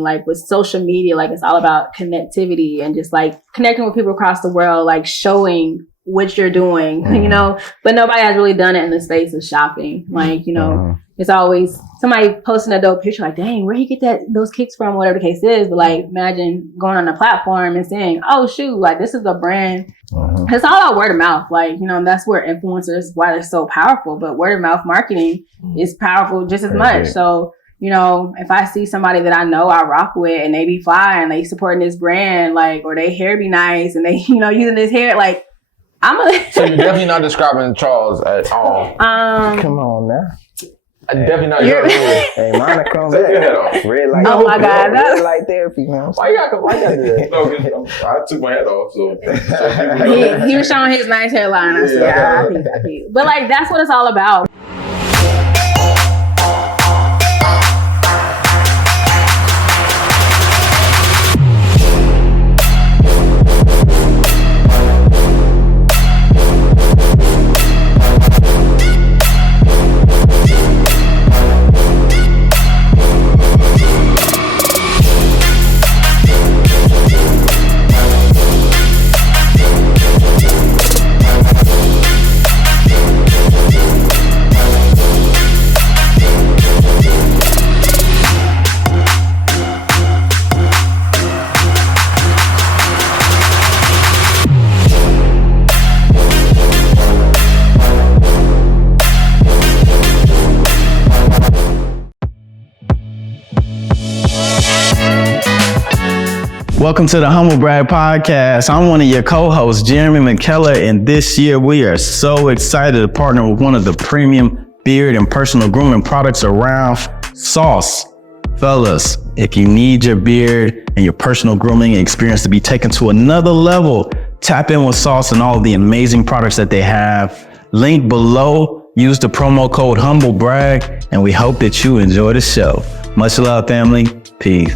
Like with social media, like it's all about connectivity and just like connecting with people across the world, like showing what you're doing, you know, but nobody has really done it in the space of shopping. Like, you know, it's always somebody posting a dope picture like, dang, where you get those kicks from, whatever the case is. But like, imagine going on a platform and saying, oh shoot, like this is a brand. It's all about word of mouth. Like, you know, that's where influencers, why they're so powerful, but word of mouth marketing is powerful just as much. So, you know, if I see somebody that I know I rock with and they be fly and they supporting this brand, like, or their hair be nice and they, you know, using this hair, like, So you're definitely not describing Charles at all. Come on now. Definitely not your Hey, mine come back. Your head off. Red light. Oh my God. Red light therapy, man. Why you gotta do that? No, I took my head off, so. he was showing his nice hairline. I said, I think. But like, that's what it's all about. Welcome to the Humble Brag Podcast. I'm one of your co-hosts, Jeremy Mckellar, and this year we are so excited to partner with one of the premium beard and personal grooming products around, Sauce. Fellas, if you need your beard and your personal grooming experience to be taken to another level, tap in with Sauce and all the amazing products that they have. Link below, use the promo code HumbleBrag, and we hope that you enjoy the show. Much love, family. Peace.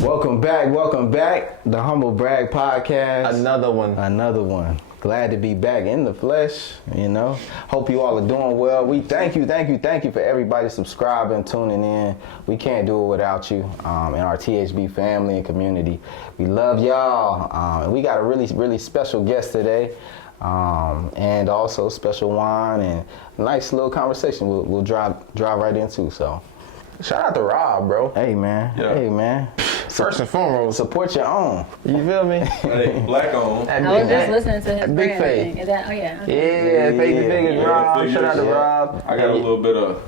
Welcome back. The Humble Brag Podcast. Another one. Glad to be back in the flesh, you know. Hope you all are doing well. We thank you for everybody subscribing, tuning in. We can't do it without you and our THB family and community. We love y'all. And we got a really, really special guest today. And also special wine and a nice little conversation we'll drive right into. So Shout out to Rob, bro. Hey, man. First and foremost, support your own. You feel me? Hey, black owned. I was just listening to his Big Faith. Is that? Oh yeah. Yeah, Faith the Biggest, Rob. Shout out to Rob. I got a little bit of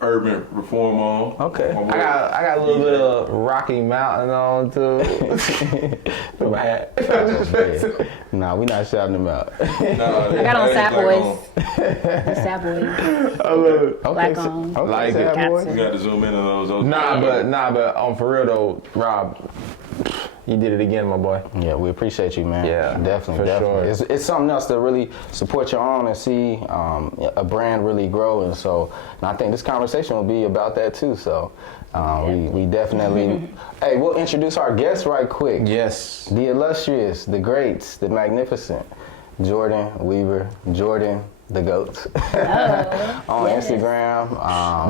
urban reform on. Okay. I got a little bit of Rocky Mountain on too. My hat. Nah, we not shouting them out. I got on Sad Boys. Sad Boys. I love it. Black on. Okay, like it. Captain. You got to zoom in on those. Nah, but on for real though, Rob, you did it again, my boy. Yeah, we appreciate you, man. Yeah, definitely. Sure. It's something else to really support your own and see a brand really grow. And I think this conversation will be about that too. So we definitely. Hey, we'll introduce our guests right quick. Yes. The illustrious, the great, the magnificent, Jordyn Weaver, Jordyn the GOAT. On Instagram.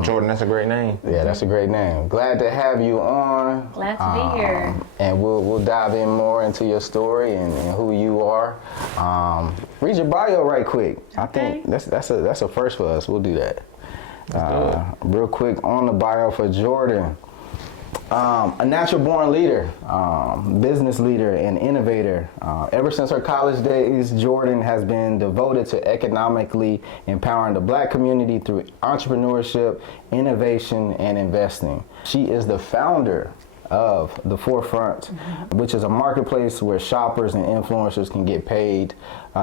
Jordyn, that's a great name. Yeah, that's a great name. Glad to have you on. Glad to be here. And we'll dive in more into your story and who you are. Read your bio right quick. Okay. I think that's a first for us. We'll do that. Real quick on the bio for Jordyn. A natural born leader, business leader, and innovator. Ever since her college days, Jordyn has been devoted to economically empowering the Black community through entrepreneurship, innovation, and investing. She is the founder of The Forefront, which is a marketplace where shoppers and influencers can get paid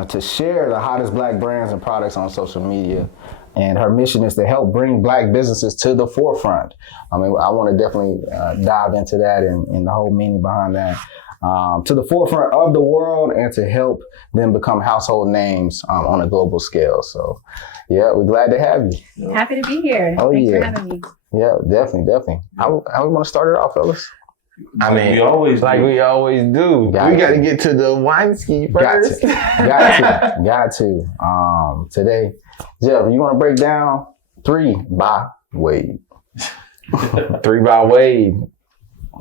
to share the hottest Black brands and products on social media. And her mission is to help bring Black businesses to the forefront. I mean, I want to definitely dive into that and the whole meaning behind that. To the forefront of the world and to help them become household names on a global scale. So, yeah, we're glad to have you. Happy to be here. Oh, Thanks yeah. for having me. Yeah, definitely. How we want to start it off, fellas? I mean, we always do. We got to get to the wine ski first. Got to. Today, Jeff, you want to break down 3 by Wade? 3 by Wade.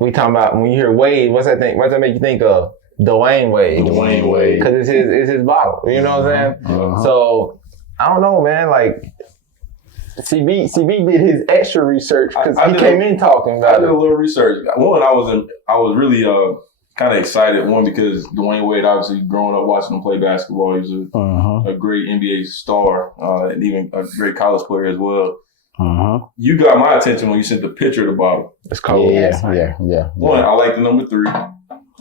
we talking about when you hear Wade, what's that thing? What's that make you think of? Dwayne Wade. Dwayne Wade. Because it's his bottle. You know what I'm saying? So I don't know, man. Like CB did his extra research because he came in talking about it. I did a little research. One, I was really kind of excited. One, because Dwayne Wade, obviously growing up watching him play basketball, he was a great NBA star and even a great college player as well. You got my attention when you sent the picture of the bottle. It's cold. Yeah. One, I like the number 3.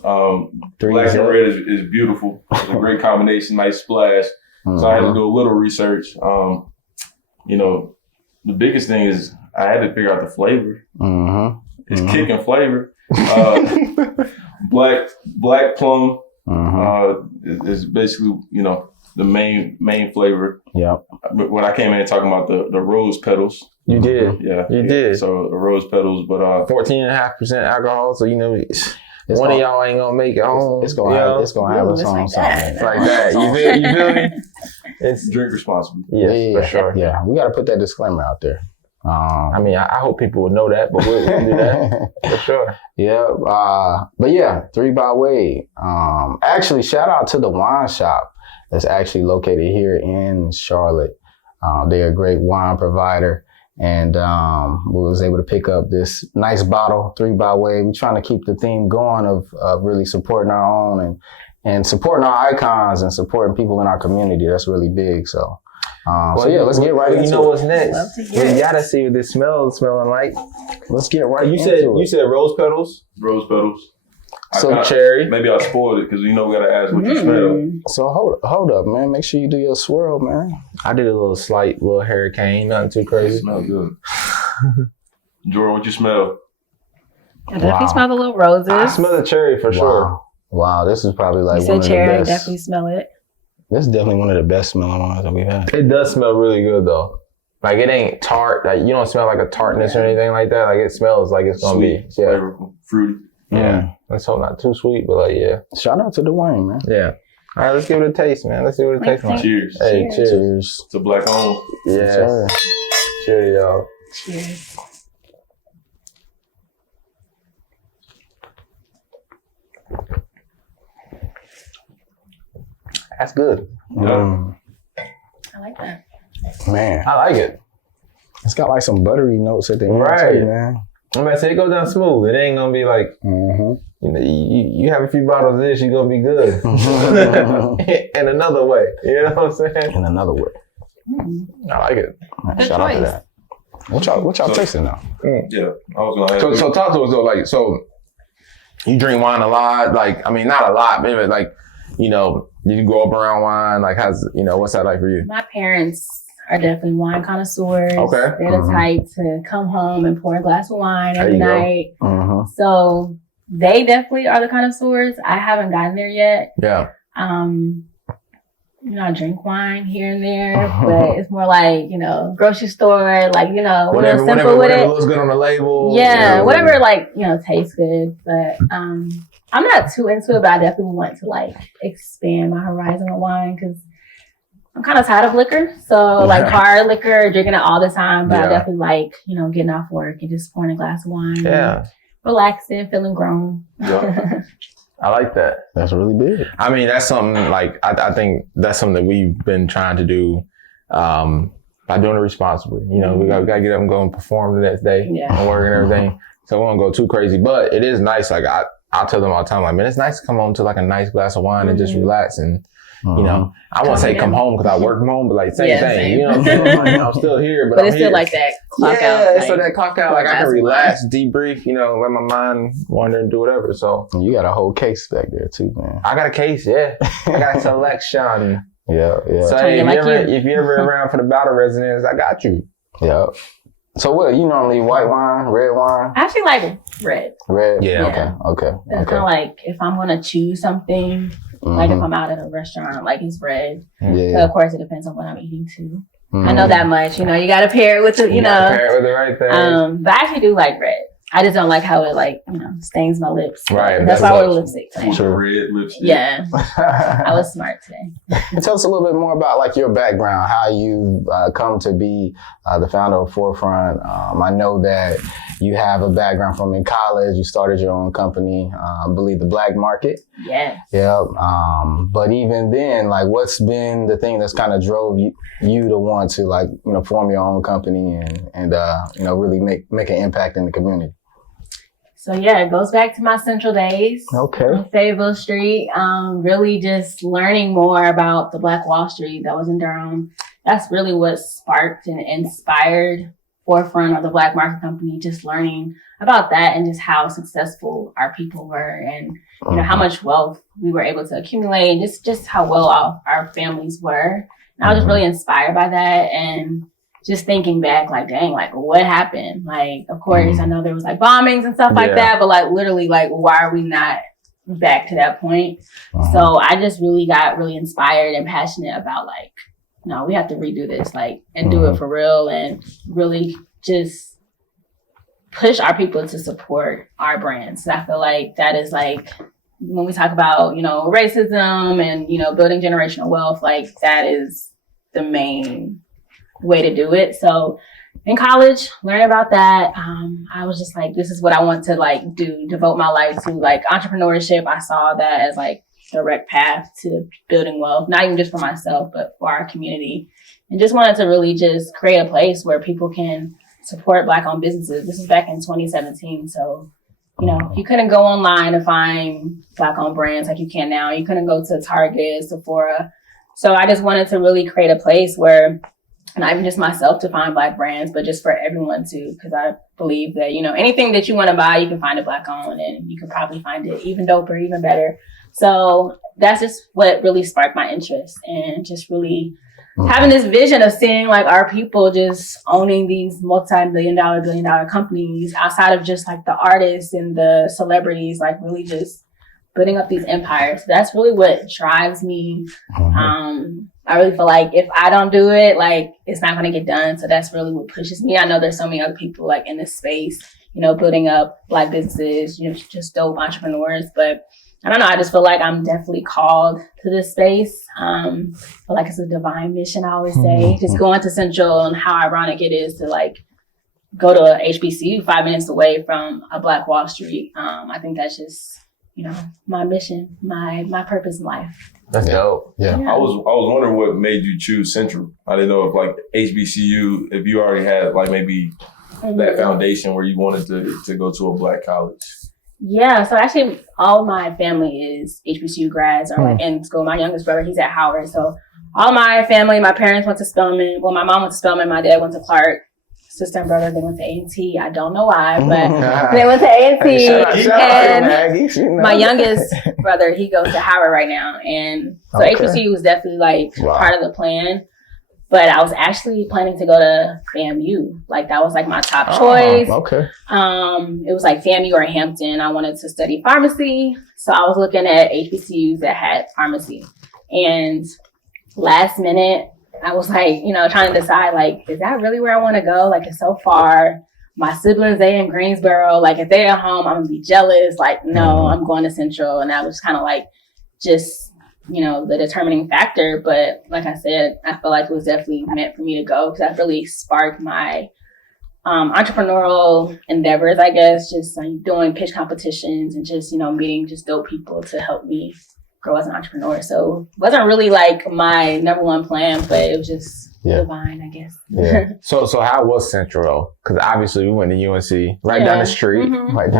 Black and red is beautiful. It's a great combination, nice splash. So I had to do a little research. You know, the biggest thing is I had to figure out the flavor. It's kicking flavor. Black plum is basically, you know, the main flavor. Yep. But when I came in talking about the rose petals. You did. Yeah. You did. So the rose petals, but 14.5% alcohol. So you know, one of y'all ain't gonna make it home. It's gonna have its own something. It's like that. You feel me? It's drink responsibly. Yes, for sure. Yeah, we got to put that disclaimer out there. I mean, I hope people would know that, but we'll do that for sure. Yeah, but yeah, 3 by Wade. Actually, shout out to the wine shop that's actually located here in Charlotte. They're a great wine provider, and we was able to pick up this nice bottle, 3 by Wade. We're trying to keep the theme going of really supporting our own and supporting our icons and supporting people in our community. That's really big. So. Let's get right into it. You know what's next? We gotta see what this smelling like. Let's get right into it. You said rose petals? Rose petals. So cherry. Maybe I spoiled it because you know we gotta ask what you smell. So hold up, man. Make sure you do your swirl, man. I did a little hurricane, nothing too crazy. It smells good. Jordyn, what you smell? I definitely smell the little roses. I smell the cherry for sure. Wow, this is probably like you one of said cherry, the best. I definitely smell it. This is definitely one of the best smelling ones that we've had. It does smell really good though. Like it ain't tart. Like you don't smell like a tartness or anything like that. Like it smells like it's gonna Sweet, be flavorful, fruity. Yeah. Let's hope not too sweet, but like Shout out to Dwayne, man. Yeah. All right, let's give it a taste, man. Let's see what it tastes like. Cheers. Hey, cheers. It's a black home. Yes. Cheers, y'all. Cheers. That's good. Yeah. I like that. Man, I like it. it's got like some buttery notes at the end, Right. too, man. I'm about to say it goes down smooth. It ain't gonna be like you know, you have a few bottles of this, you're gonna be good. In another way. You know what I'm saying? In another way. I like it. Good Shout out to choice. that. What y'all tasting now? Yeah, I was gonna ask. So talk to us though, like, so you drink wine a lot, like, I mean, not a lot, but like, you know, did you grow up around wine? Like, what's that like for you? My parents are definitely wine connoisseurs. Okay. They're the type to come home and pour a glass of wine every There night. Mm-hmm. So they definitely are the connoisseurs. I haven't gotten there yet. Yeah. You know, I drink wine here and there, but it's more like, you know, grocery store, like, you know, Whatever looks good on the label. Yeah, whatever, like, you know, tastes good. But I'm not too into it, but I definitely want to, like, expand my horizon with wine because I'm kind of tired of liquor. So, like, hard liquor, drinking it all the time. But I definitely like, you know, getting off work and just pouring a glass of wine. Yeah. Relaxing, feeling grown. Yeah. I like that. That's really big. I mean, that's something like, I think that's something that we've been trying to do by doing it responsibly. You know, we got to get up and go and perform the next day and work and everything. So we won't go too crazy, but it is nice. Like I tell them all the time, like, man, it's nice to come home to like a nice glass of wine and just relax and, you know, I won't say come home because I work from home, but like same thing. Same. You know what I'm saying? Like, I'm still here, but I'm it's still here. like that clock out. Yeah, so that clock out, like I can glass of relax, debrief, you know, let my mind wander and do whatever. So And you got a whole case back there too, man. I got a case, I got a selection. Yeah. So hey, if you're ever around for the battle residence, I got you. Yeah. So what, you normally white wine, red wine? I actually like red. Red? Yeah. Okay. It's kind of like if I'm going to choose something, like if I'm out at a restaurant, like it's red. Yeah. So of course, it depends on what I'm eating too. I know that much. You know, you got to pair it with the, you know. Pair it with the right thing. But I actually do like red. I just don't like how it like, stains my lips. Right. That's why I wear lipstick today. With red lipstick. Yeah. I was smart today. And tell us a little bit more about like your background, how you come to be the founder of Forefront. I know that you have a background from in college. You started your own company, I believe the Black Market. Yes. Yep. But even then, like, what's been the thing that's kind of drove you to want to like, form your own company and really make an impact in the community? So yeah, it goes back to my Central days. Okay. On Fayetteville Street. Really just learning more about the Black Wall Street that was in Durham. That's really what sparked and inspired Forefront or the Black Market Company, just learning about that and just how successful our people were and how much wealth we were able to accumulate and just how well off our families were. And I was just really inspired by that and just thinking back, like, dang, like, what happened? Like, of course, I know there was, like, bombings and stuff like that, but, like, literally, like, why are we not back to that point? So I just really got really inspired and passionate about, like, no, we have to redo this, like, and do it for real and really just push our people to support our brands. I feel like that is, like, when we talk about, racism and, building generational wealth, like, that is the main way to do it. So in college, learning about that, I was just like, this is what I want to like devote my life to, like entrepreneurship. I saw that as like direct path to building wealth, not even just for myself, but for our community. And just wanted to really just create a place where people can support Black owned businesses. This was back in 2017. So, you couldn't go online to find Black owned brands like you can now. You couldn't go to Target, Sephora. So I just wanted to really create a place where not even just myself to find Black brands, but just for everyone too, because I believe that, anything that you want to buy, you can find it Black owned and you can probably find it even doper, even better. So that's just what really sparked my interest and just really having this vision of seeing like our people just owning these multi-billion dollar companies outside of just like the artists and the celebrities, like really just building up these empires. So that's really what drives me. I really feel like if I don't do it, like it's not going to get done. So that's really what pushes me. I know there's so many other people like in this space, building up Black businesses, just dope entrepreneurs. But I don't know. I just feel like I'm definitely called to this space. I feel like it's a divine mission, I always say. Just going to Central and how ironic it is to like go to a HBCU 5 minutes away from a Black Wall Street. I think that's just, my mission, my purpose in life. That's dope. Yeah. I was wondering what made you choose Central. I didn't know if like HBCU, if you already had like maybe that foundation where you wanted to go to a Black college. Yeah, so actually all my family is HBCU grads or like in school. My youngest brother, he's at Howard. So all my family, my parents went to Spelman. Well, my mom went to Spelman, my dad went to Clark. Sister and brother, they went to A&T. I don't know why, but they went to A&T. And my youngest brother, he goes to Howard right now. And so HBCU was definitely like part of the plan. But I was actually planning to go to FAMU. Like that was like my top choice. Okay. It was like FAMU or Hampton. I wanted to study pharmacy. So I was looking at HBCUs that had pharmacy. And last minute, I was like, trying to decide, like, is that really where I want to go? Like, it's so far. My siblings, they in Greensboro. Like, if they're at home, I'm going to be jealous. Like, no, I'm going to Central. And that was kind of like just, the determining factor. But like I said, I feel like it was definitely meant for me to go because that really sparked my entrepreneurial endeavors, I guess, just like doing pitch competitions and just, meeting just dope people to help me grow as an entrepreneur. So it wasn't really like my number one plan, but it was just divine, I guess. Yeah. So how was Central? Because obviously we went to UNC right down the street, like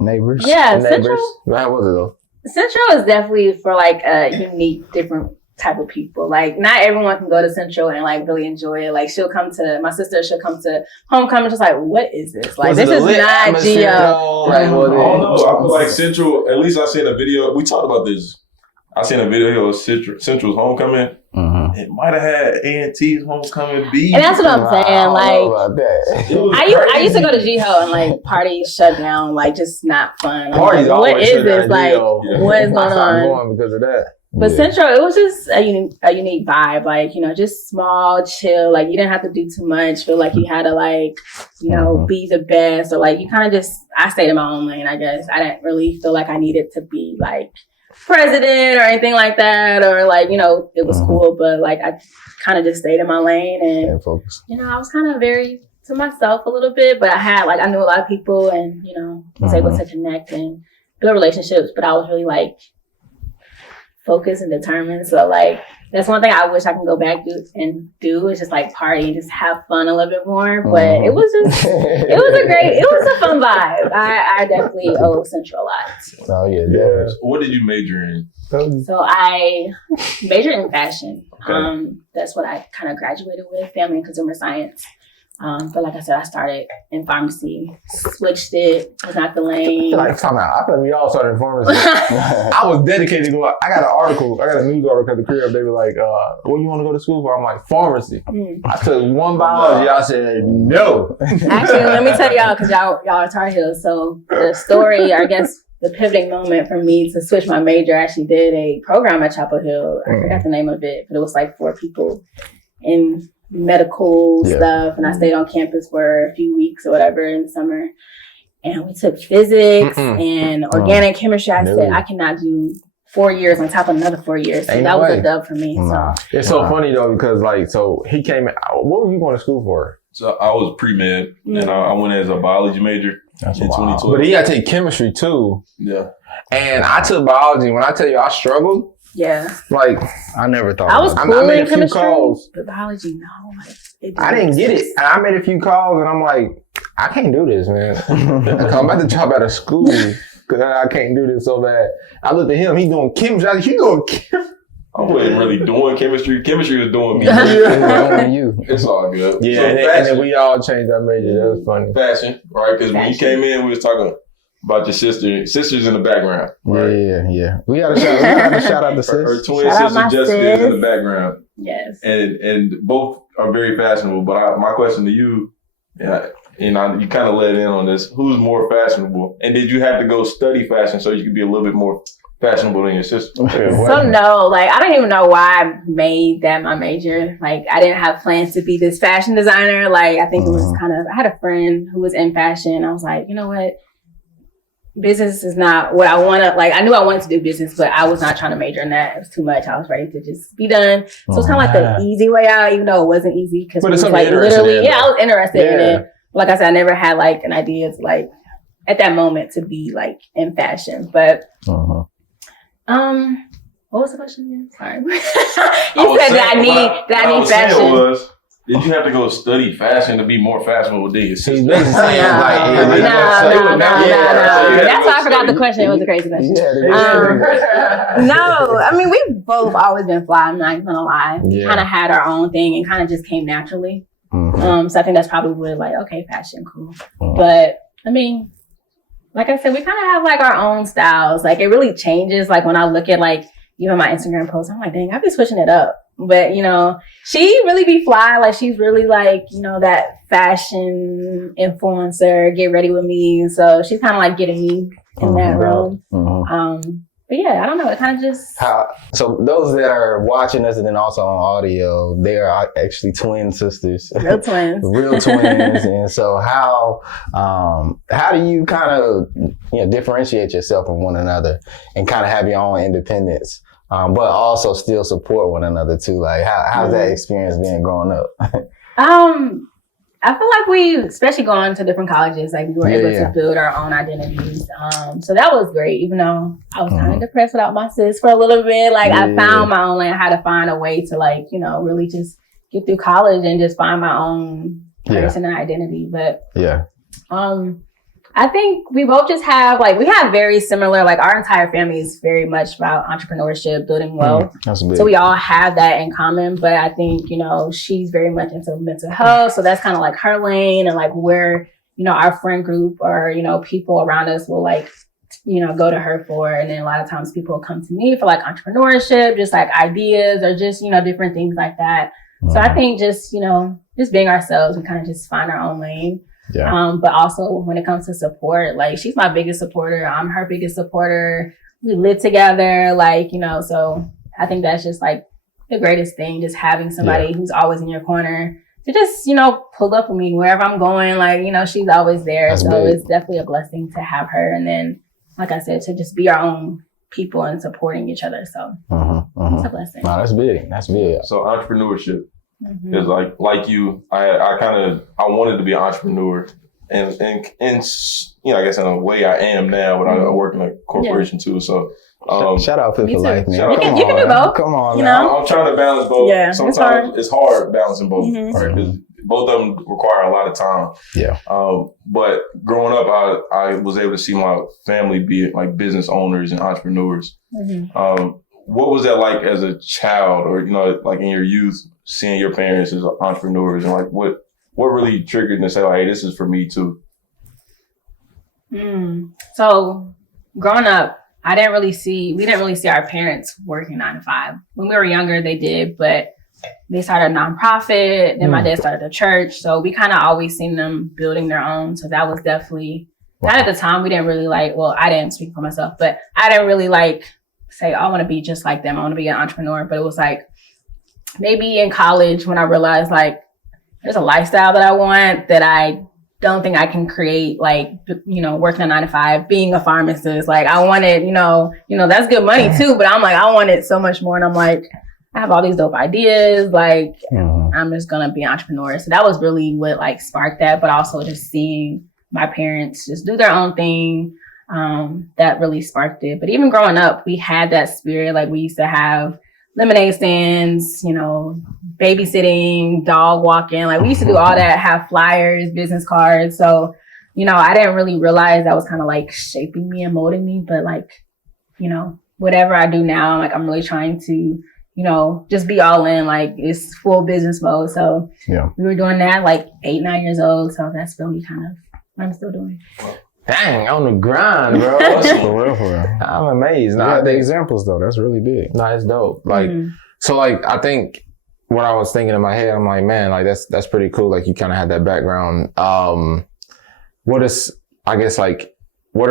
neighbors. Yeah, neighbors. Central. How was it though? Central is definitely for like a unique, different type of people. Like not everyone can go to Central and like really enjoy it. Like my sister, she'll come to homecoming just like, what is this? Like this is not Geo. I don't know. I feel like Central, at least I seen a video. We talked about this. I seen a video of Central's homecoming. It might have had A&T's homecoming beat. And that's what I'm saying. Like, I used to go to G-Ho and like parties shut down, like just not fun. Parties like, what always is shut this? down Like, G-Ho. what is going I stopped on? going because of that. But Central, it was just a unique vibe. Like, just small, chill. Like, you didn't have to do too much. Feel like you had to, like, be the best. Or, like, you kind of just, I stayed in my own lane, I guess. I didn't really feel like I needed to be, like, president or anything like that. Or, like, it was cool. But, like, I kind of just stayed in my lane. And, focus. I was kind of very to myself a little bit. But I knew a lot of people and, was able to connect and build relationships. But I was really, like, focused and determined. So, like, that's one thing I wish I can go back and do is just, like, party and just have fun a little bit more. But it was a fun vibe. I definitely owe Central a lot. Oh, yeah. So what did you major in? So I majored in fashion. Okay. That's what I kind of graduated with, family and consumer science. But like I said, I started in pharmacy, switched it, was not the lane. Like, time out. I thought we all started in pharmacy. I was dedicated to go. I got a news article at the crib. They were like, what you want to go to school for? I'm like, pharmacy. I took one biology. I said, no. Actually, let me tell y'all, because y'all are Tar Heels. So the story, I guess, the pivoting moment for me to switch my major, I actually did a program at Chapel Hill. I forgot the name of it, but it was like 4 people in medical stuff, and I stayed on campus for a few weeks or whatever in the summer, and we took physics and organic chemistry. I said I cannot do 4 years on top of another 4 years, so that was a dub for me. So it's so funny though, because like, so he came in, what were you going to school for? So I was pre-med and I went as a biology major in 2012. But he had to take chemistry too. Yeah. And I took biology. When I tell you I struggled, like, I never thought I was cool I made in a few chemistry, calls. but biology, no. I didn't get it. And I made a few calls and I'm like, I can't do this, man. I'm about to drop out of school because I can't do this so bad. I looked at him, he doing chemistry. I said, you doing chemistry? I wasn't really doing chemistry. Chemistry was doing me. It's all good. Yeah, So and then we all changed our major. That was funny. Fashion, right? Because when you came in, we was talking about your sister. Sister's in the background. Right? Yeah. We got to shout out the sis. Her twin sister Jessica is in the background. Yes. And both are very fashionable. But my question to you, you kind of led in on this. Who's more fashionable? And did you have to go study fashion so you could be a little bit more fashionable than your sister? So no, like, I don't even know why I made that my major. Like, I didn't have plans to be this fashion designer. Like, I think it was I had a friend who was in fashion. I was like, you know what? Business is not what I want to, like, I knew I wanted to do business, but I was not trying to major in that. It was too much. I was ready to just be done. So it's kind of like the easy way out, even though it wasn't easy. Because it was like literally, I was interested in it. Like I said, I never had like an idea to, like, at that moment to be like in fashion. But, what was the question again? Sorry. You said that I need fashion. Did you have to go study fashion to be more fashionable than your sister? No. That's why I forgot the question. It was a crazy question. No, I mean, we've both always been fly. I'm not gonna lie. We kind of had our own thing and kind of just came naturally. So I think that's probably what, like, okay, fashion, cool. But I mean, like I said, we kind of have like our own styles. Like, it really changes. Like, when I look at like even my Instagram posts, I'm like, dang, I've been switching it up. But, she really be fly. Like, she's really like, that fashion influencer, get ready with me. So she's kind of like getting me in that realm. But yeah, I don't know. It kind of just... So those that are watching us and then also on audio, they are actually twin sisters. Real twins. Real twins. And so how do you kind of differentiate yourself from one another and kind of have your own independence? But also still support one another too. Like, how's that experience being growing up? I feel like we, especially going to different colleges, like, we were able to build our own identities. So that was great, even though I was kind of depressed without my sis for a little bit. Like, I found my own lane. I had to find a way to, like, really just get through college and just find my own person and identity. But I think we both just have, like, we have very similar, like, our entire family is very much about entrepreneurship, building wealth. So we all have that in common. But I think, she's very much into mental health. So that's kind of like her lane, and like where, our friend group or, people around us will, like, go to her for. And then a lot of times people will come to me for like entrepreneurship, just like ideas or just, different things like that. So I think just being ourselves, we kind of just find our own lane. But also when it comes to support, like, she's my biggest supporter. I'm her biggest supporter. We live together, like, so I think that's just like the greatest thing, just having somebody who's always in your corner to just, you know, pull up with me wherever I'm going. Like, you know, she's always there. That's so big. It's definitely a blessing to have her. And then, like I said, to just be our own people and supporting each other. So it's a blessing. No, that's big. That's big. So entrepreneurship is like you, I wanted to be an entrepreneur. And you know, I guess in a way I am now, but I work in a corporation too. So shout out Fit for Life, man. You can do both. Come on, you man. know? I'm trying to balance both. Yeah, sometimes it's hard balancing both, right? Because both of them require a lot of time. Yeah. But growing up, I was able to see my family be like business owners and entrepreneurs. What was that like as a child, or you know, like in your youth, seeing your parents as entrepreneurs, and like what really triggered to say, like, hey, this is for me too? So growing up, we didn't really see our parents working 9 to 5. When we were younger, they did, but they started a nonprofit. Then my dad started a church. So we kind of always seen them building their own. So that was definitely, not at the time, we didn't really like, well, I didn't speak for myself, but I didn't really like say, oh, I want to be just like them. I want to be an entrepreneur. But it was like, maybe in college when I realized like, there's a lifestyle that I want that I don't think I can create, like, you know, working a 9 to 5, being a pharmacist. Like I wanted, you know, that's good money too, but I'm like, I wanted so much more. And I'm like, I have all these dope ideas. Like I'm just going to be an entrepreneur. So that was really what like sparked that, but also just seeing my parents just do their own thing. That really sparked it. But even growing up, we had that spirit. Like we used to have lemonade stands, you know, babysitting, dog walking. Like we used to do all that, have flyers, business cards. So, you know, I didn't really realize that was kind of like shaping me and molding me. But like, you know, whatever I do now, like I'm really trying to, you know, just be all in, like it's full business mode. So we were doing that like 8, 9 years old. So that's really kind of what I'm still doing. Dang, on the grind, bro. For real. I'm amazed. No, the examples though, that's really big. No, it's dope. Like, so like, I think what I was thinking in my head, I'm like, man, like that's pretty cool. Like you kind of had that background. What are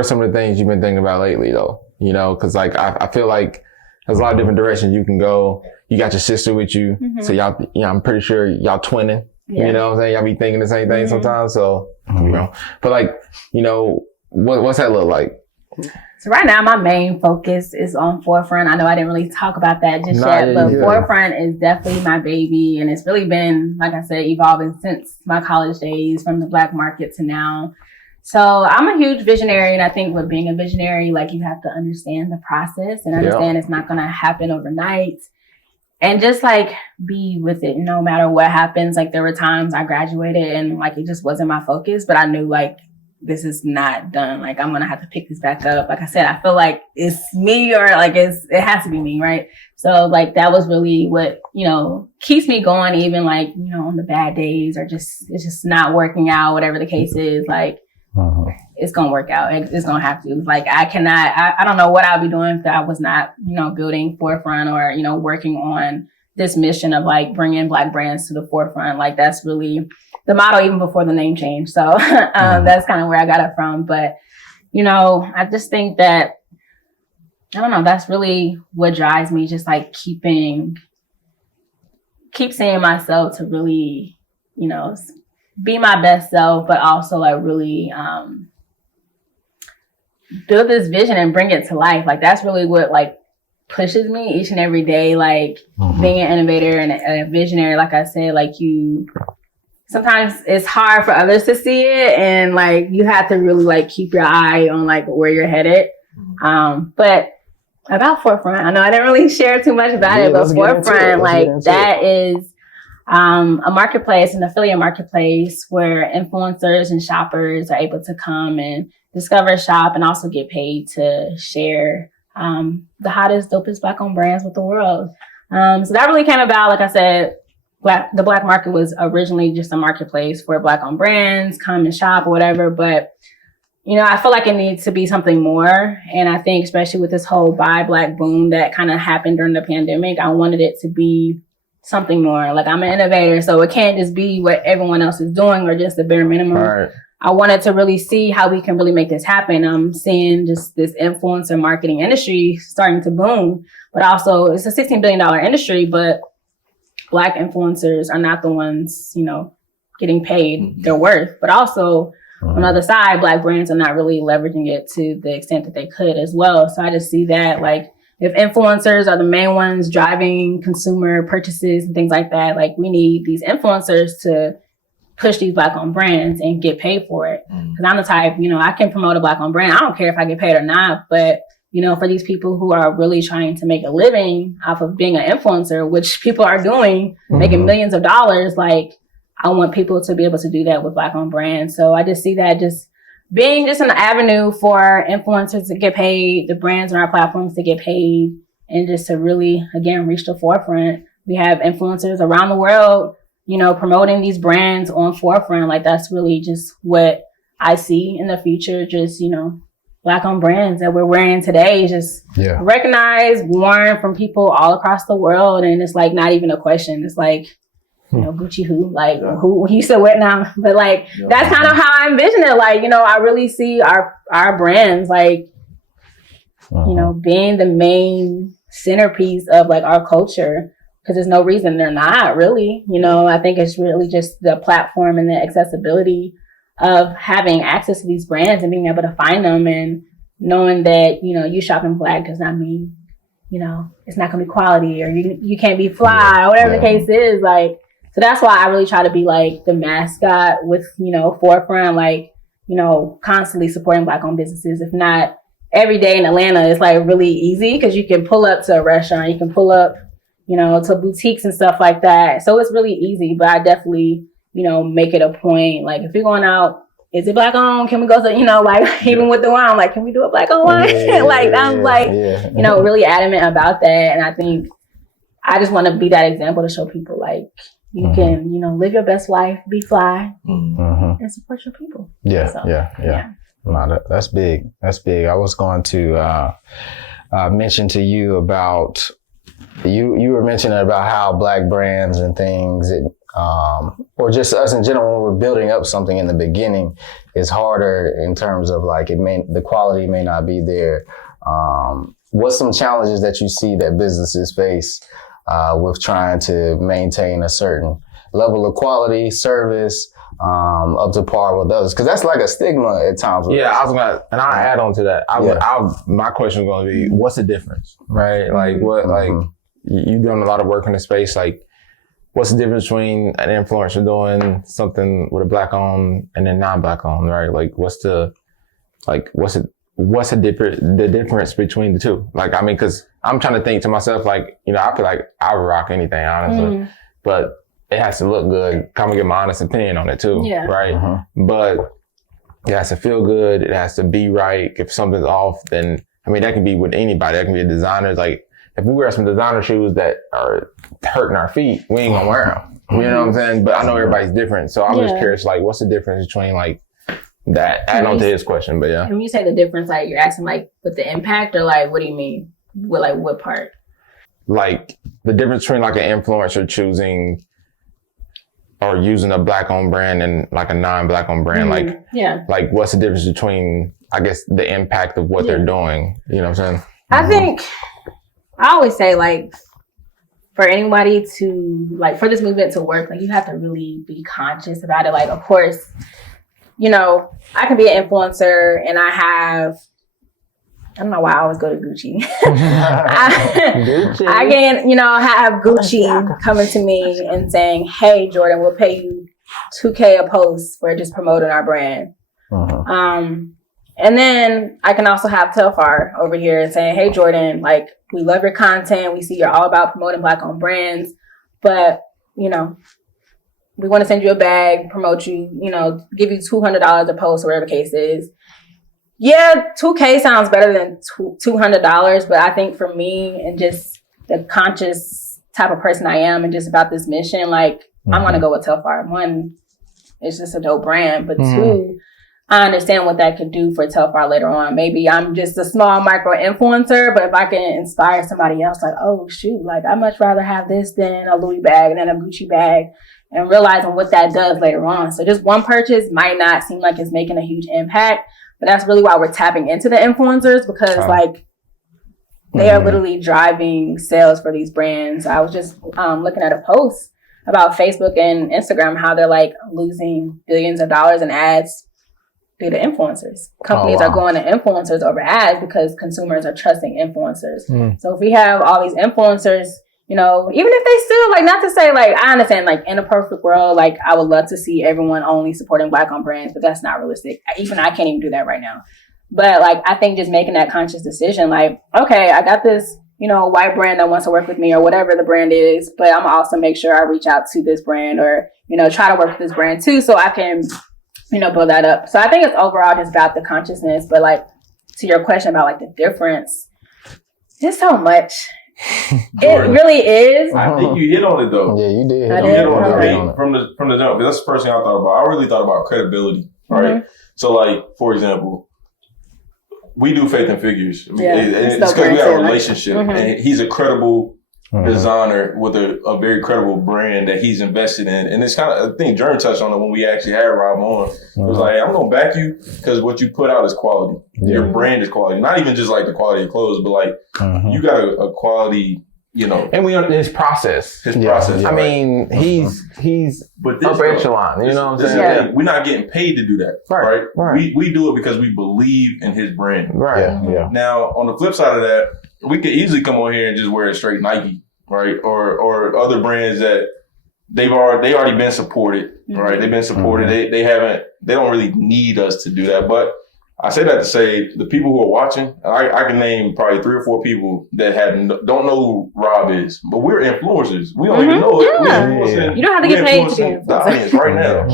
some of the things you've been thinking about lately though? You know, cause like, I feel like there's a lot of different directions you can go. You got your sister with you. So y'all, you know, I'm pretty sure y'all twinning. Yeah. You know what I'm saying? Y'all be thinking the same thing sometimes. So, you know, but like, you know, what's that look like? So right now, my main focus is on Forefront. I know I didn't really talk about that just yet, but Forefront is definitely my baby. And it's really been, like I said, evolving since my college days, from the Black market to now. So I'm a huge visionary. And I think with being a visionary, like you have to understand the process and understand it's not going to happen overnight. And just like be with it no matter what happens. Like there were times I graduated and like it just wasn't my focus, but I knew like this is not done. Like I'm going to have to pick this back up. Like I said, I feel like it's me or like it has to be me, right? So like that was really what, you know, keeps me going even like, you know, on the bad days or just, it's just not working out, whatever the case is, like it's going to work out. It's going to have to. Like I don't know what I'll be doing if I was not, you know, building Forefront or, you know, working on this mission of like bringing Black brands to the forefront. Like that's really the motto even before the name change. So that's kind of where I got it from. But, you know, I just think that, I don't know, that's really what drives me, just like keep seeing myself to really, you know, be my best self, but also like really build this vision and bring it to life. Like that's really what like pushes me each and every day, like being an innovator and a visionary. Like I said, like sometimes it's hard for others to see it, and like you have to really like keep your eye on like where you're headed. But about Forefront, I know I didn't really share too much about it, but Forefront, like that is a marketplace, an affiliate marketplace where influencers and shoppers are able to come and discover, shop, and also get paid to share the hottest, dopest Black-owned brands with the world. So that really came about, like I said, the Black market was originally just a marketplace where Black-owned brands come and shop or whatever. But, you know, I feel like it needs to be something more. And I think especially with this whole Buy Black boom that kind of happened during the pandemic, I wanted it to be something more. Like, I'm an innovator, so it can't just be what everyone else is doing or just the bare minimum. Right. I wanted to really see how we can really make this happen. I'm seeing just this influencer marketing industry starting to boom, but also it's a $16 billion industry, but Black influencers are not the ones, you know, getting paid their worth. But also on the other side, Black brands are not really leveraging it to the extent that they could as well. So I just see that, like, if influencers are the main ones driving consumer purchases and things like that, like, we need these influencers to push these Black-owned brands and get paid for it. Because I'm the type, you know, I can promote a Black-owned brand. I don't care if I get paid or not, but you know, for these people who are really trying to make a living off of being an influencer, which people are doing, making millions of dollars, like, I want people to be able to do that with Black-owned brands. So I just see that just being just an avenue for influencers to get paid, the brands on our platforms to get paid, and just to really, again, reach the forefront. We have influencers around the world, you know, promoting these brands on forefront. Like, that's really just what I see in the future. Just, you know, Black-owned brands that we're wearing today is just recognized, worn from people all across the world. And it's like not even a question. It's like, you know, Gucci who? Like, who you said what now? But like, that's kind of how I envision it. Like, you know, I really see our brands, like, you know, being the main centerpiece of like our culture. Because there's no reason they're not, really. You know, I think it's really just the platform and the accessibility of having access to these brands and being able to find them, and knowing that, you know, you shopping Black does not mean, you know, it's not going to be quality, or you can't be fly, or whatever the case is. Like, so that's why I really try to be like the mascot with, you know, forefront, like, you know, constantly supporting Black-owned businesses. If not every day in Atlanta, it's like really easy because you can pull up to a restaurant, you can pull up, you know, to boutiques and stuff like that. So it's really easy, but I definitely, you know, make it a point. Like, if you're going out, is it Black-owned? Can we go to, you know, like, even with the wine, I'm like, can we do a Black-owned wine? Like, I'm like, you know, really adamant about that. And I think I just want to be that example to show people, like, you can, you know, live your best life, be fly, and support your people. No, that's big. That's big. I was going to mention to you about, you were mentioning about how Black brands and things, or just us in general, when we're building up something in the beginning, is harder in terms of like, the quality may not be there. What's some challenges that you see that businesses face with trying to maintain a certain level of quality, service, up to par with others? Because that's like a stigma at times. Yeah, I was gonna, and I'll add on to that. My question was going to be, what's the difference, right? Like, what, like, you've done a lot of work in the space. Like, what's the difference between an influencer doing something with a Black-owned and then non-Black-owned, right? Like, what's the difference between the two? Like, I mean, because I'm trying to think to myself, like, you know, I feel like I would rock anything, honestly, but it has to look good. Come and get my honest opinion on it too, right? But it has to feel good. It has to be right. If something's off, then, I mean, that can be with anybody. That can be a designer. Like, if we wear some designer shoes that are hurting our feet, we ain't gonna wear them. You know what I'm saying? But I know everybody's different. So I'm just curious, like, what's the difference between like that? Add on to his question, but yeah. When you say the difference, like, you're asking like with the impact, or like, what do you mean? With like what part? Like the difference between like an influencer choosing or using a Black-owned brand and like a non-Black-owned brand. Like what's the difference between, I guess, the impact of what they're doing? You know what I'm saying? I think, I always say, like, for anybody to, like, for this movement to work, like, you have to really be conscious about it. Like, of course, you know, I can be an influencer and I don't know why I always go to Gucci. I can, you know, have Gucci coming to me and saying, hey, Jordyn, we'll pay you $2,000 a post for just promoting our brand. And then I can also have Telfar over here and saying, hey, Jordyn, like, we love your content. We see you're all about promoting Black-owned brands, but, you know, we want to send you a bag, promote you, you know, give you $200 a post, or whatever the case is. Yeah, $2,000 sounds better than $200, but I think for me, and just the conscious type of person I am, and just about this mission, like, I'm going to go with Telfar. One, it's just a dope brand, but two, I understand what that could do for Telfar later on. Maybe I'm just a small micro influencer, but if I can inspire somebody else, like, oh shoot, like I'd much rather have this than a Louis bag than a Gucci bag, and realizing what that does later on. So just one purchase might not seem like it's making a huge impact, but that's really why we're tapping into the influencers, because like they are literally driving sales for these brands. I was just looking at a post about Facebook and Instagram, how they're like losing billions of dollars in ads due to influencers. Companies are going to influencers over ads because consumers are trusting influencers. So if we have all these influencers, you know, even if they still, like, not to say, like, I understand, like, in a perfect world, like, I would love to see everyone only supporting Black-owned brands, but that's not realistic. Even I can't even do that right now. But, like, I think just making that conscious decision, like, okay, I got this, you know, white brand that wants to work with me or whatever the brand is, but I'm also make sure I reach out to this brand or, you know, try to work with this brand too, so I can, you know, build that up. So I think it's overall just about the consciousness, but like to your question about like the difference, just so much. It really is. I think you hit on it though. Yeah, you did. You hit on it. I think from the jump, that's the first thing I thought about. I really thought about credibility, right? So like, for example, we do Faith and Figures. I mean, it's because we have a relationship, and he's a credible designer with a very credible brand that he's invested in. And it's kind of, I think Jordyn touched on it when we actually had Rob on. It was like, hey, I'm going to back you because what you put out is quality. Your brand is quality. Not even just like the quality of clothes, but like you got a quality, you know. And we his process. His process. I mean, he's upper echelon. You know what I'm saying? We're not getting paid to do that. Right. We do it because we believe in his brand. Right. Now, on the flip side of that, we could easily come on here and just wear a straight Nike, right? Or other brands that they already been supported, right? They've been supported. They don't really need us to do that. But I say that to say the people who are watching, I can name probably 3 or 4 people that don't know who Rob is, but we're influencers. We don't even know it. You don't have to get paid to be the audience right now.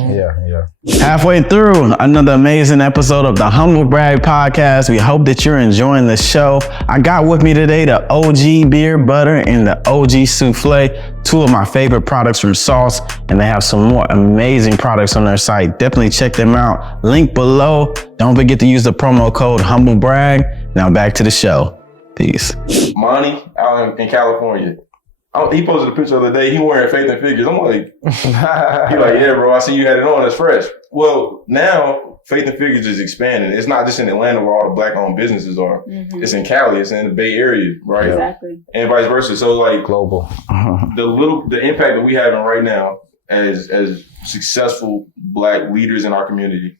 Halfway through another amazing episode of the Humble Brag podcast. We hope that you're enjoying the show. I got with me today the OG beer butter and the OG souffle, 2 of my favorite products from Sauce, and they have some more amazing products on their site. Definitely check them out. Link below. Don't forget to use the promo code HumbleBrag. Now back to the show. Peace. Monty out in California. He posted a picture the other day. He wearing Faith and Figures. I'm like, he like, yeah, bro. I see you had it on. It's fresh. Well, now Faith and Figures is expanding. It's not just in Atlanta where all the Black-owned businesses are. It's in Cali. It's in the Bay Area, right? Exactly. And vice versa. So like global. The impact that we having right now as successful Black leaders in our community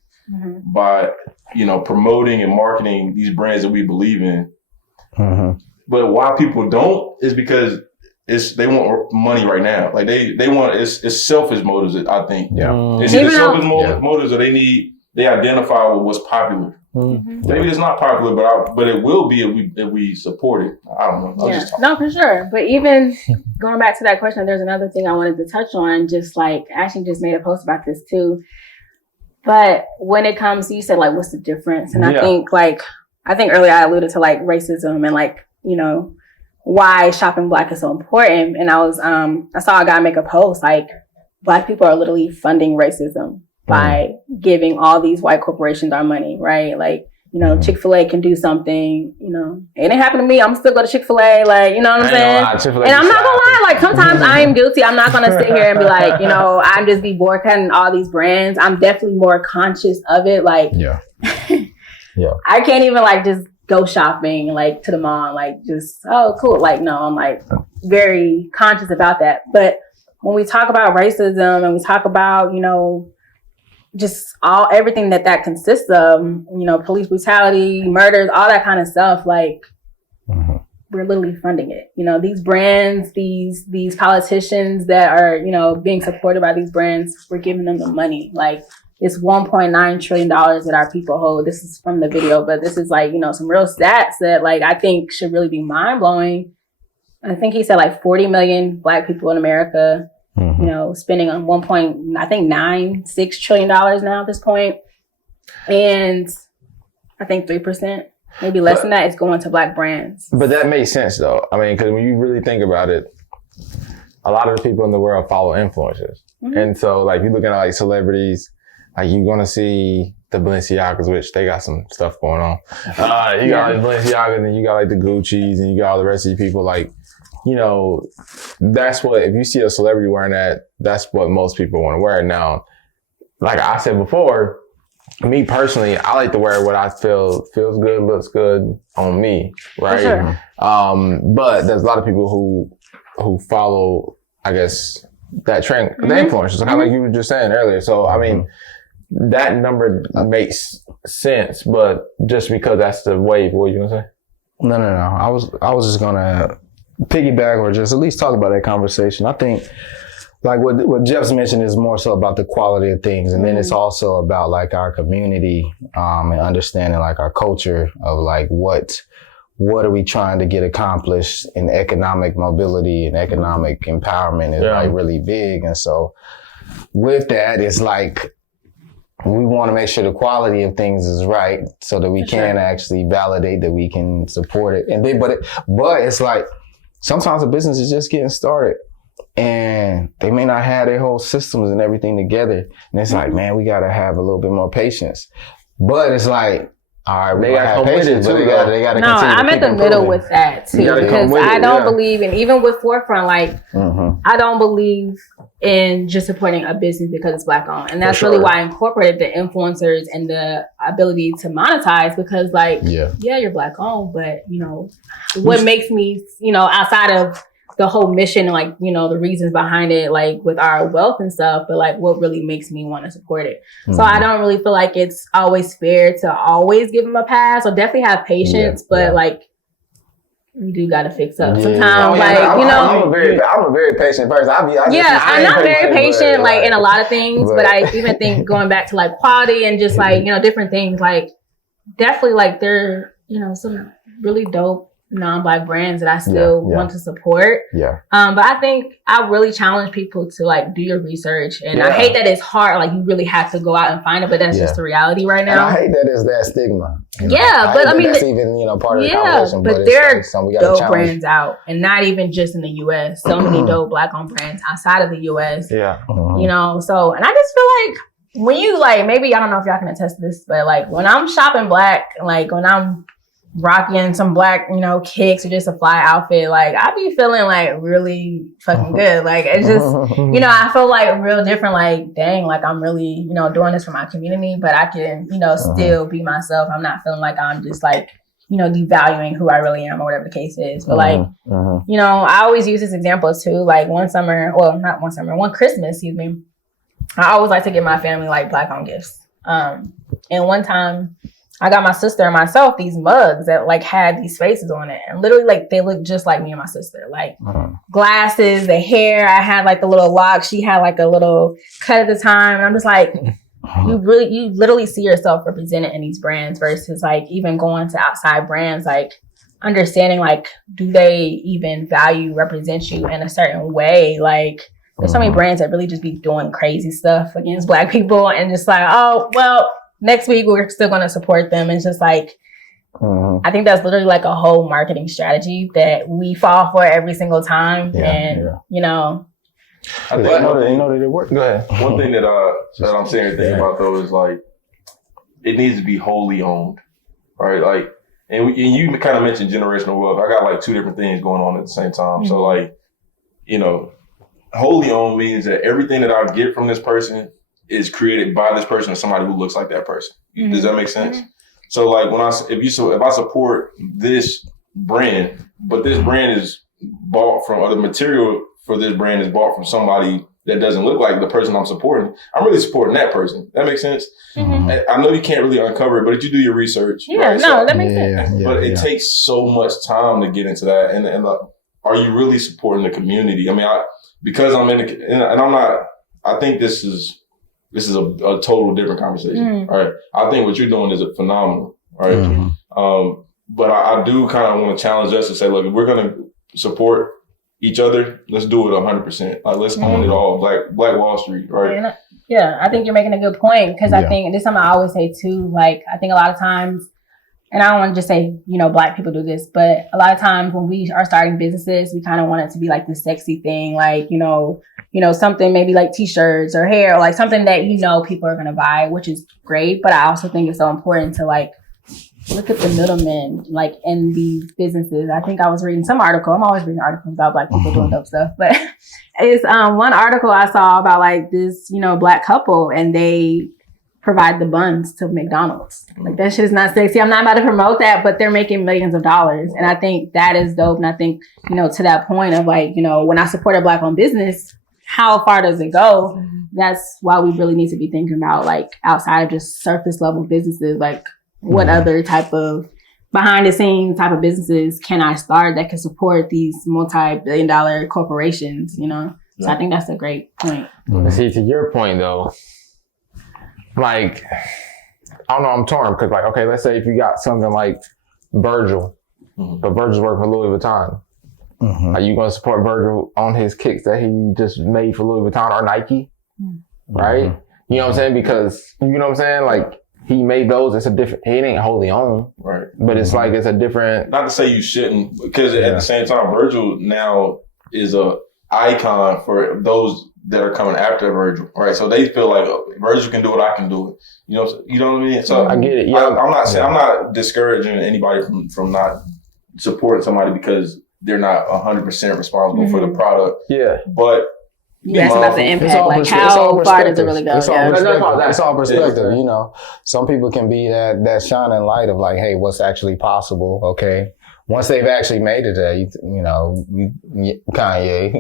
by, you know, promoting and marketing these brands that we believe in. But why people don't is because they want money right now. Like they want it's selfish motives. I think. It's either selfish motives or they identify with what's popular. Maybe it's not popular, but it will be if we support it. I don't know. No, for sure. But even going back to that question, there's another thing I wanted to touch on. Just like Ashton just made a post about this too. But when it comes, you said like, what's the difference? And I think earlier I alluded to like racism and like, you know, why shopping Black is so important. And I saw a guy make a post like Black people are literally funding racism by giving all these white corporations our money, right? Like, you know, Chick-fil-A can do something, you know, it ain't happened to me. I'm still go to Chick-fil-A, like, you know what I'm saying? And I'm not gonna lie, like sometimes I am guilty. I'm not gonna sit here and be like, you know, I'm just be boycotting all these brands. I'm definitely more conscious of it. Like, I can't even like just go shopping like to the mall, like just, oh, cool. Like, no, I'm like very conscious about that. But when we talk about racism and we talk about, you know, just everything that consists of, you know, police brutality, murders, all that kind of stuff, like we're literally funding it. You know, these brands, these politicians that are, you know, being supported by these brands, we're giving them the money. Like it's $1.9 trillion that our people hold. This is from the video, but this is like, you know, some real stats that like I think should really be mind blowing. I think he said like 40 million Black people in America, you know, spending on $1.96 trillion now at this point. And I think 3%, maybe less than that, is going to Black brands. But that makes sense though. I mean, because when you really think about it, a lot of the people in the world follow influencers. And so like you're looking at like celebrities, like you're gonna see the Balenciagas, which they got some stuff going on. You got like Balenciagas, and you got like the Gucci's, and you got all the rest of the people. Like, you know, that's what, if you see a celebrity wearing that, that's what most people want to wear. Now, like I said before, me personally, I like to wear what I feel feels good, looks good on me, right? Sure. But there's a lot of people who follow, I guess, that trend, the influencers, kind of like you were just saying earlier. So, I mean, that number makes sense, but just because that's the wave, what are you gonna say? No. I was just gonna piggyback or just at least talk about that conversation. I think like what Jeff's mentioned is more so about the quality of things, and then it's also about like our community and understanding like our culture of like what are we trying to get accomplished in economic mobility and economic empowerment is like really big. And so with that, it's like we want to make sure the quality of things is right so that we can actually validate that we can support it. And then, but it's like sometimes a business is just getting started and they may not have their whole systems and everything together. And it's like, man, we got to have a little bit more patience. But it's like, all right, we gotta have patience, but they gotta no, I'm at the middle with that too, because I don't believe in, even with Forefront, like I don't believe in just supporting a business because it's Black owned, and that's really why I incorporated the influencers and the ability to monetize, because like you're Black owned, but you know what makes me, you know, outside of the whole mission and like, you know, the reasons behind it, like with our wealth and stuff, but like what really makes me want to support it. So I don't really feel like it's always fair to always give them a pass, or definitely have patience, but like you do got to fix up sometimes. I'm a very patient person. I'm very patient, like in a lot of things, but I even think going back to like quality and just like, you know, different things, like definitely like there, you know, some really dope non-Black brands that I still want to support. But I think I really challenge people to like do your research, and I hate that it's hard. Like you really have to go out and find it, but that's just the reality right now. And I hate that it's that stigma. You know? But I mean, that's even, you know, part of the conversation. But there are dope brands out, and not even just in the U.S. So many dope Black-owned brands outside of the U.S. You know, so, and I just feel like when you like, maybe I don't know if y'all can attest to this, but like when I'm shopping Black, like when I'm rocking some Black, you know, kicks or just a fly outfit, like I be feeling like really fucking good. Like it's just, you know, I feel like real different, like dang, like I'm really, you know, doing this for my community, but I can, you know, still be myself. I'm not feeling like I'm just like, you know, devaluing who I really am or whatever the case is. But like, you know, I always use this example too, like one Christmas, excuse me, I always like to give my family like Black owned gifts. And one time I got my sister and myself these mugs that like had these faces on it, and literally like they look just like me and my sister, like glasses, the hair. I had like the little locks. She had like a little cut at the time. And I'm just like, you literally see yourself represented in these brands versus like even going to outside brands, like understanding like, do they even represent you in a certain way? Like there's so many brands that really just be doing crazy stuff against Black people and just like, oh, well, next week we're still going to support them. It's just like, I think that's literally like a whole marketing strategy that we fall for every single time. You know, I think know that it works. Go ahead. One thing that I'm saying about though is like, it needs to be wholly owned, right? Like, and you kind of mentioned generational wealth. I got like two different things going on at the same time. So like, you know, wholly owned means that everything that I get from this person is created by this person or somebody who looks like that person. Does that make sense? So like if I support this brand, but this brand is bought from, or the material for this brand is bought from somebody that doesn't look like the person I'm supporting, I'm really supporting that person. That makes sense? I know you can't really uncover it, but if you do your research. That makes sense. But it takes so much time to get into that. And are you really supporting the community? I mean, because I'm and I'm not, I think this is a total different conversation, right? I think what you're doing is phenomenal, right? But I do kind of want to challenge us to say, look, if we're going to support each other, let's do it 100%. Like, let's own it all. Black Wall Street, right? I think you're making a good point, because I think, and this is something I always say too, like, I think a lot of times and I don't want to just say, Black people do this, but a lot of times when we are starting businesses, we kind of want it to be like the sexy thing, like, something maybe like t-shirts or hair, or like something that, people are going to buy, which is great. But I also think it's so important to like, look at the middlemen, like in these businesses. I think I was reading some article. I'm always reading articles about Black people doing dope stuff, but it's one article I saw about like this, Black couple, and they provide the buns to McDonald's. Like that shit is not sexy. I'm not about to promote that, but they're making millions of dollars. And I think that is dope. And I think, to that point of like, when I support a Black owned business, how far does it go? That's why we really need to be thinking about like outside of just surface level businesses, like what other type of behind the scenes type of businesses can I start that can support these multi-billion-dollar corporations, So I think that's a great point. See, to your point though, like, I don't know, I'm torn because like, okay, let's say if you got something like Virgil, but Virgil's working for Louis Vuitton. Are you going to support Virgil on his kicks that he just made for Louis Vuitton or Nike? Right? You know what I'm saying? Because, you know what I'm saying? Like, he made those, it's a different, it ain't wholly owned. Right. But it's like, it's a different. Not to say you shouldn't, because at the same time, Virgil now is a icon for those that are coming after Virgil, right? So they feel like Virgil can do it, I can do it. You know what I mean? So I get it. Yeah, I'm not saying I'm not discouraging anybody from not supporting somebody because they're not 100% responsible for the product. Yeah, but you asked about the impact, like how far does it really go? It's all perspective. Some people can be that shining light of like, hey, what's actually possible? Okay. Once they've actually made it there, Kanye,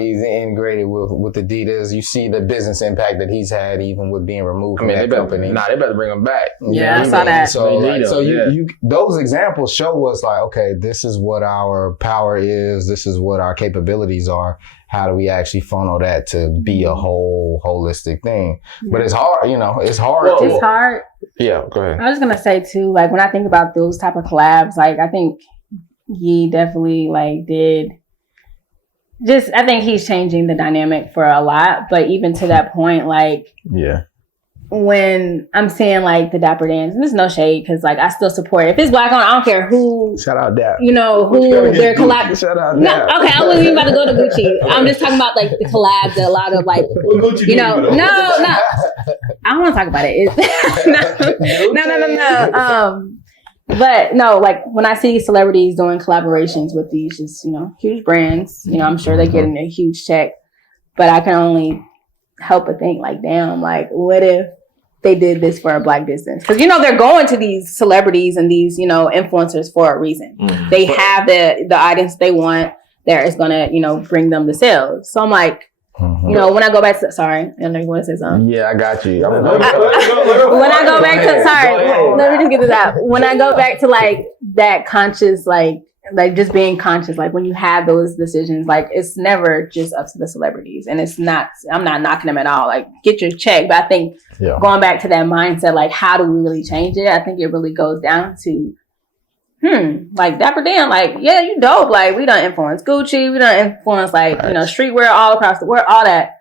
he's integrated with Adidas. You see the business impact that he's had, even with being removed from that company. They better bring him back. Yeah, I saw that. So, you those examples show us like, okay, this is what our power is. This is what our capabilities are. How do we actually funnel that to be a whole holistic thing? But it's hard, it's hard. It's hard. Yeah, go ahead. I was gonna say too, like when I think about those type of collabs, like I think he definitely like I think he's changing the dynamic for a lot. But even to that point, like when I'm seeing like the Dapper Dans, and there's no shade because like I still support it. If it's Black owned, I don't care who. Shout out Dap. Who they're collabing. Shout out No, okay, I wasn't even about to go to Gucci. I'm just talking about like the collabs that a lot of like, no. I don't want to talk about it. No. But no, like when I see celebrities doing collaborations with these just, huge brands, I'm sure they're getting a huge check, but I can only help but think like, damn, like what if they did this for a Black business? Because, they're going to these celebrities and these, influencers for a reason. They have the audience they want that is going to, bring them the sales. So I'm like, when I go back to, sorry, I know you want to say something. Yeah, I got you. When I go back to, sorry, let me just get this out. When I go back to like that conscious, like just being conscious, like when you have those decisions, like it's never just up to the celebrities, and I'm not knocking them at all. Like get your check, but I think going back to that mindset, like how do we really change it? I think it really goes down to, like Dapper Dan, like you dope. Like we done influence Gucci, we done influence like streetwear all across the world, all that.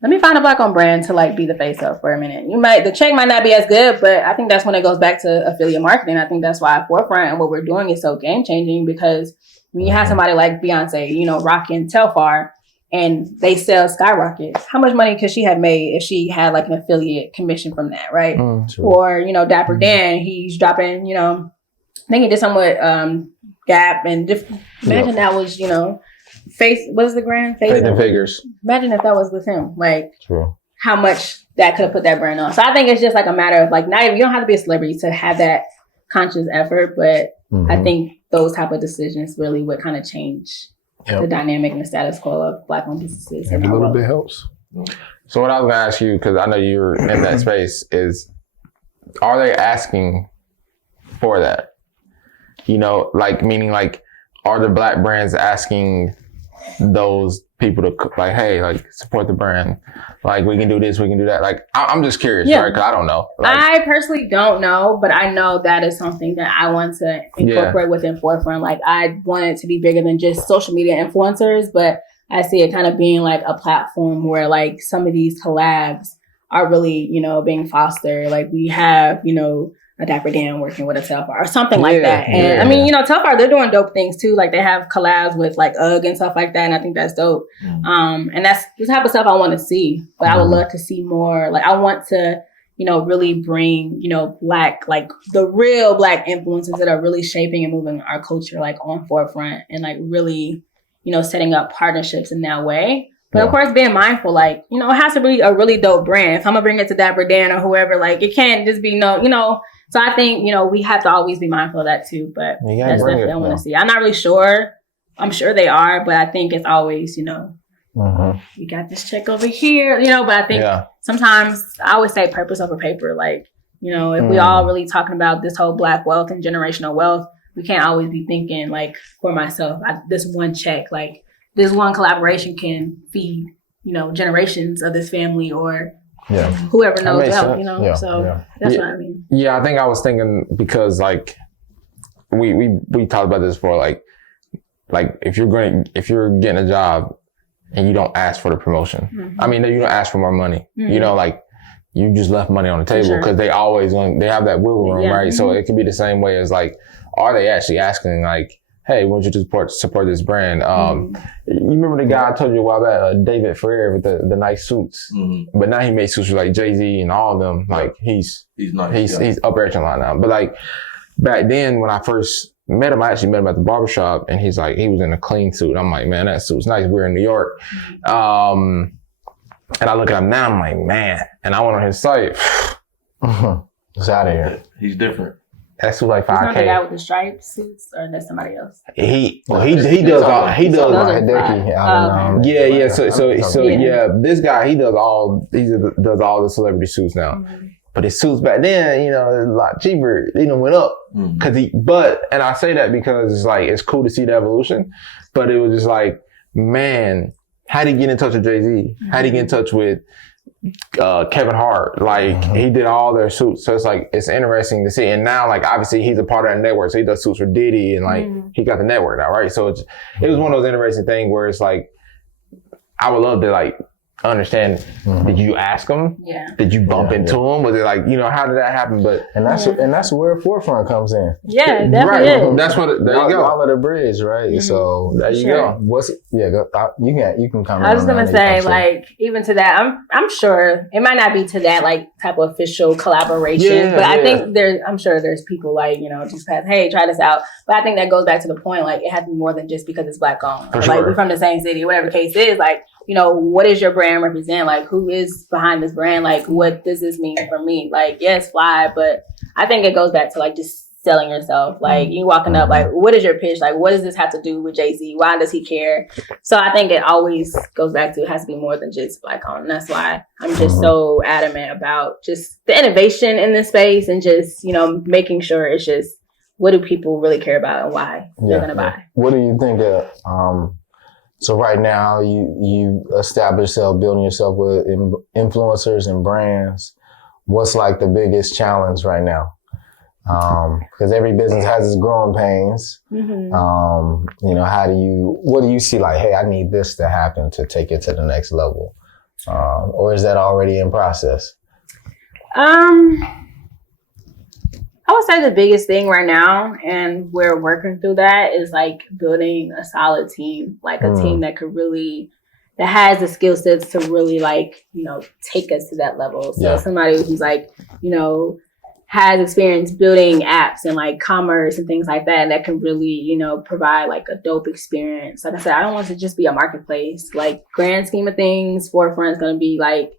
Let me find a Black owned brand to like be the face of for a minute. The check might not be as good, but I think that's when it goes back to affiliate marketing. I think that's why Forefront and what we're doing is so game changing, because when you have somebody like Beyonce, rocking Telfar, and they sell skyrocket, how much money could she have made if she had like an affiliate commission from that, right? Or, Dapper Dan, he's dropping, I think he did something with Gap and imagine that was, what is the brand? Faith and Figures. Imagine if that was with him. Like, how much that could have put that brand on. So I think it's just like a matter of like, you don't have to be a celebrity to have that conscious effort, but I think those type of decisions really would kind of change the dynamic and the status quo of Black-owned businesses. Every little bit helps. So what I was going to ask you, because I know you're in that space, is are they asking for that? Like meaning like, are the Black brands asking those people to like, hey, like support the brand, like we can do this, we can do that? Like I'm just curious, right? Because I don't know. Like, I personally don't know, but I know that is something that I want to incorporate within Forefront. Like I want it to be bigger than just social media influencers, but I see it kind of being like a platform where like some of these collabs are really, being fostered. Like we have, a Dapper Dan working with a Telfar or something like that. And I mean, you know, Telfar, they're doing dope things too. Like they have collabs with like UGG and stuff like that. And I think that's dope. And that's the type of stuff I want to see. But I would love to see more. Like I want to, you know, really bring, you know, Black, like the real Black influences that are really shaping and moving our culture like on forefront and like really, you know, setting up partnerships in that way. But of course, being mindful, like, you know, it has to be a really dope brand. If I'm going to bring it to Dapper Dan or whoever, like, it can't just be no, you know. So I think, you know, we have to always be mindful of that too. But that's definitely what I want to see. I'm not really sure. I'm sure they are, but I think it's always, you know, we got this check over here, you know, but I think sometimes I always say purpose over paper. Like, you know, if we all really talking about this whole Black wealth and generational wealth, we can't always be thinking like for myself, this one check, like, this one collaboration can feed, you know, generations of this family or whoever knows to help, you know? That's what I mean. Yeah, I think I was thinking because like we talked about this before, like if you're getting a job and you don't ask for the promotion, I mean, you don't ask for more money, you know, like you just left money on the table because they always they have that wiggle room, right? So it could be the same way as like, are they actually asking like, hey, why don't you support this brand? You remember the guy I told you a while back, David Ferrer with the nice suits, but now he makes suits with like Jay-Z and all of them. Like he's nice, he's upper echelon now. But like back then when I first met him, I actually met him at the barbershop and he's like, he was in a clean suit. I'm like, man, that suit's nice. We're in New York. And I look at him now, I'm like, man, and I went on his site. It's out of here. He's different. That's like $5K. He's not the guy with the striped suits, or that's somebody else. He does all. This guy he does all the celebrity suits now. But his suits back then, you know, is a lot cheaper. They went up and I say that because it's like it's cool to see the evolution, but it was just like, man, how did he get in touch with Jay-Z? How did he get in touch with Kevin Hart? Like he did all their suits, so it's like it's interesting to see. And now, like obviously, he's a part of that network, so he does suits for Diddy, and like he got the network now, right? So it was one of those interesting things where it's like I would love to like understand. Did you ask him? Yeah. Did you bump into him? Was it like, you know, how did that happen? But that's where Forefront comes in. Yeah, definitely. Right. That's what. There you go. All of the bridge, right? So there you go. You can comment. I was gonna say, like, even to that, I'm sure it might not be to that like type of official collaboration, but I think I'm sure there's people like, you know, just hey, try this out. But I think that goes back to the point, like it has to be more than just because it's Black owned. Like we're from the same city, whatever the case is, like, you know, what does your brand represent? Like, who is behind this brand? Like, what does this mean for me? Like, yes, fly, but I think it goes back to like just selling yourself. Like, you walking up, like, what is your pitch? Like, what does this have to do with Jay-Z? Why does he care? So I think it always goes back to it has to be more than just Black owned. And that's why I'm just so adamant about just the innovation in this space and just, you know, making sure it's just what do people really care about and why they're going to buy. What do you think of, so right now you establish yourself, building yourself with influencers and brands. What's like the biggest challenge right now? Because every business has its growing pains. You know, what do you see like, hey, I need this to happen to take it to the next level? Or is that already in process? I would say the biggest thing right now, and we're working through that, is like building a solid team, like a team that could really, that has the skill sets to really like, you know, take us to that level. So somebody who's like, you know, has experience building apps and like commerce and things like that, that can really, you know, provide like a dope experience. Like I said, I don't want it to just be a marketplace. Like grand scheme of things, Forefront is going to be like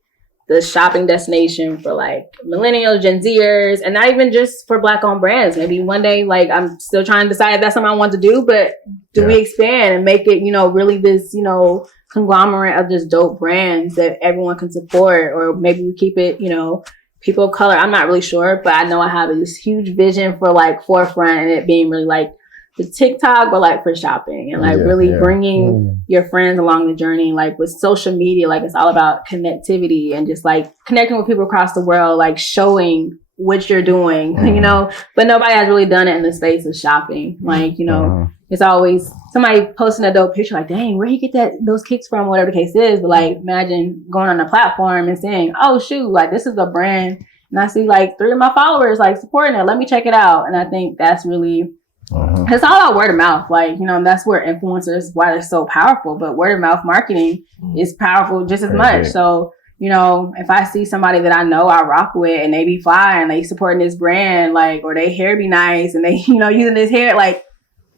the shopping destination for like millennials, Gen Zers, and not even just for Black owned brands. Maybe one day, like I'm still trying to decide if that's something I want to do, but do we expand and make it, you know, really this, you know, conglomerate of just dope brands that everyone can support, or maybe we keep it, you know, people of color. I'm not really sure, but I know I have this huge vision for like Forefront and it being really like the TikTok, but like for shopping and like really bringing your friends along the journey. Like with social media, like it's all about connectivity and just like connecting with people across the world, like showing what you're doing, you know, but nobody has really done it in the space of shopping. Like, you know, it's always somebody posting a dope picture like, dang, where you get those kicks from, whatever the case is. But like, imagine going on a platform and saying, oh shoot, like this is a brand and I see like 3 of my followers like supporting it. Let me check it out. And I think that's really, it's all about word of mouth. Like, you know, that's where influencers, why they're so powerful, but word of mouth marketing is powerful just as much. So, you know, if I see somebody that I know I rock with and they be fly and they supporting this brand, like, or their hair be nice and they, you know, using this hair, like,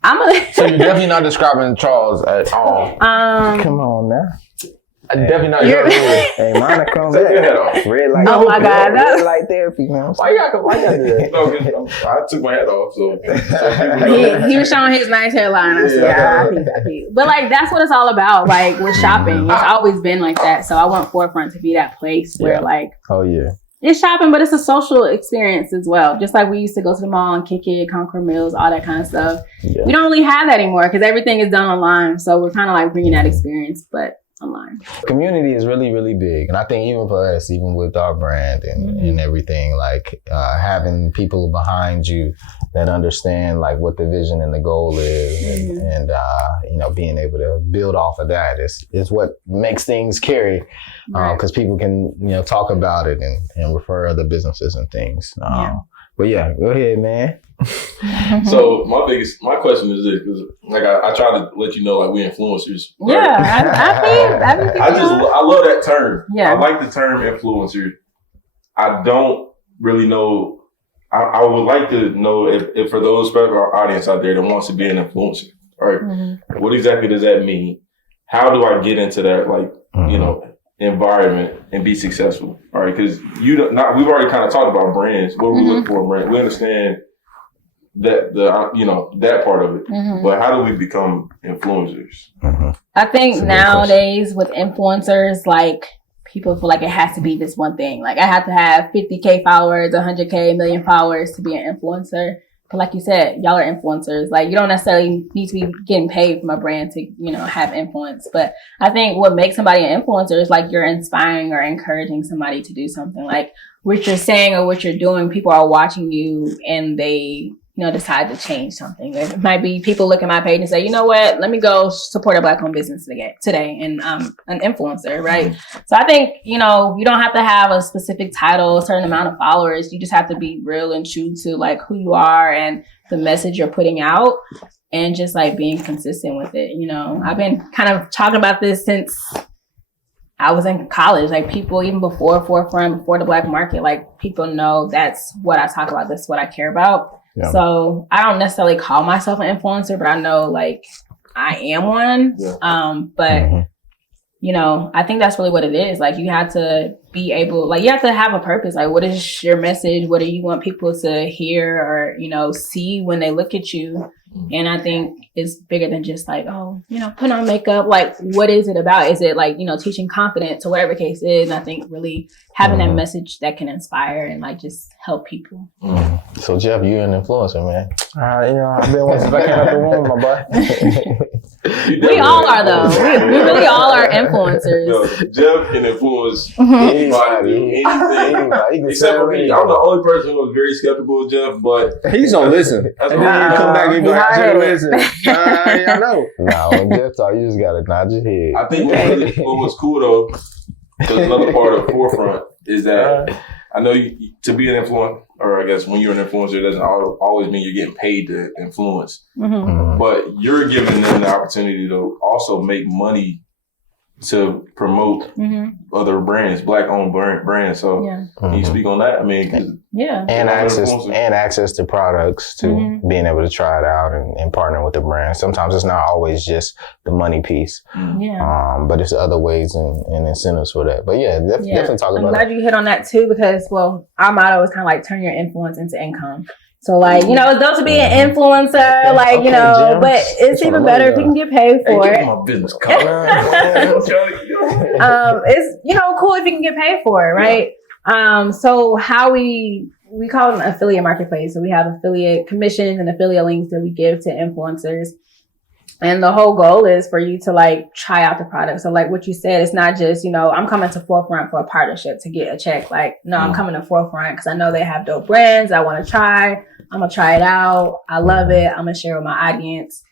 So you're definitely not describing Charles at all. Come on now. Definitely not. Hey, Monica, come back. Red light. Oh my God, red light therapy, man. Why you gotta do that? No, I took my hat off, so he was showing his nice hairline. I said, I think. But like, that's what it's all about. Like with shopping, it's always been like that. So I want Forefront to be that place where like, it's shopping, but it's a social experience as well. Just like we used to go to the mall and kick it, Concord Mills, all that kind of stuff. Yeah. We don't really have that anymore because everything is done online. So we're kind of like bringing that experience, but online. Community is really, really big. And I think even for us, even with our brand and everything, like having people behind you that understand like what the vision and the goal is and you know, being able to build off of that is what makes things carry because people can, you know, talk about it and refer other businesses and things. But yeah, go ahead, man. So my question is this, because like I try to let you know, like we influencers. Right? Yeah, I love that term. Yeah, I like the term influencer. I don't really know. I would like to know if for those special audience out there that wants to be an influencer, right? What exactly does that mean? How do I get into that, like you know, environment and be successful? All right, because we've already kind of talked about brands. What we look for in brand, we understand that that part of it, but how do we become influencers? I think nowadays with influencers, like people feel like it has to be this one thing. Like I have to have 50K followers, 100K, 1 million followers to be an influencer. But like you said, y'all are influencers. Like you don't necessarily need to be getting paid from a brand to, you know, have influence. But I think what makes somebody an influencer is like you're inspiring or encouraging somebody to do something. Like what you're saying or what you're doing, people are watching you and they, you know, decide to change something. It might be people look at my page and say, you know what, let me go support a Black-owned business today. And I'm an influencer, right? So I think, you know, you don't have to have a specific title, a certain amount of followers. You just have to be real and true to like who you are and the message you're putting out and just like being consistent with it. You know, I've been kind of talking about this since I was in college. Like people, even before Forefront, before the Black market, like people know that's what I talk about. That's what I care about. Yeah. So I don't necessarily call myself an influencer, but I know like I am one. Yeah. But you know, I think that's really what it is. Like you have to be able, like you have to have a purpose. Like what is your message? What do you want people to hear or, you know, see when they look at you? And I think it's bigger than just like, oh, you know, put on makeup. Like, what is it about? Is it like, you know, teaching confidence or whatever the case is? And I think really having that message that can inspire and like just help people. So Jeff, you're an influencer, man. You know, I've been since I came out the womb, my boy. We all are though. We really all are influencers. Yo, Jeff can influence anybody, anything. Except for me. I'm the only person who was very skeptical of Jeff, but he's gonna listen. That's and then you come back and be like, I listen. I know. Nah, when Jeff talk, you just gotta nod your head. I think what was cool though, because another part of Forefront is that I know to be an influencer, or I guess when you're an influencer, it doesn't always mean you're getting paid to influence. But you're giving them the opportunity to also make money to promote other brands, Black-owned brands. So can you speak on that? I mean, and access to products, to being able to try it out and partner with the brand. Sometimes it's not always just the money piece, but it's other ways and incentives for that. But definitely talk about that. I'm glad you hit on that too, because our motto is kind of like turn your influence into income. So like, you know, it's dope to be an influencer, like, you know, Jim. But it's even better if you can get paid for it. My business card. It's, you know, cool if you can get paid for it, right? So how we call it an affiliate marketplace. So we have affiliate commissions and affiliate links that we give to influencers. And the whole goal is for you to like try out the product. So like what you said, it's not just, you know, I'm coming to Forefront for a partnership to get a check. Like, no, I'm coming to Forefront because I know they have dope brands I want to try. I'm going to try it out. I love it. I'm going to share with my audience.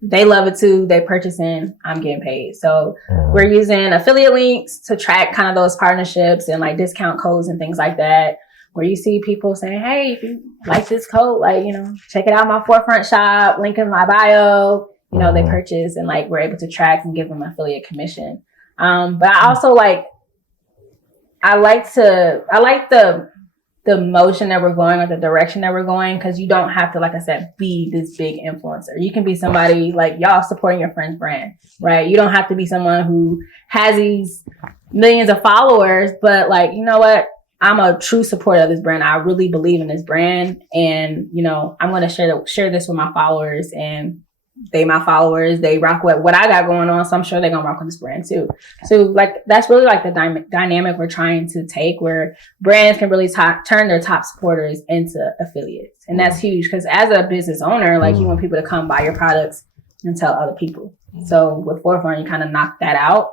They love it too. They purchasing. I'm getting paid. So we're using affiliate links to track kind of those partnerships and like discount codes and things like that. where you see people saying, hey, if you like this coat, like, you know, check it out, my Forefront shop, link in my bio, you know, they purchase and like we're able to track and give them affiliate commission. But I also like the motion that we're going or the direction that we're going, because you don't have to, like I said, be this big influencer. You can be somebody like y'all supporting your friend's brand, right? You don't have to be someone who has these millions of followers, but like, you know what? I'm a true supporter of this brand. I really believe in this brand, and you know, I'm going to share this with my followers, and they my followers. They rock with what I got going on, so I'm sure they're gonna rock with this brand too. So like that's really like the dynamic we're trying to take, where brands can really turn their top supporters into affiliates, and that's huge because as a business owner, like you want people to come buy your products and tell other people. So with Forefront, you kind of knock that out.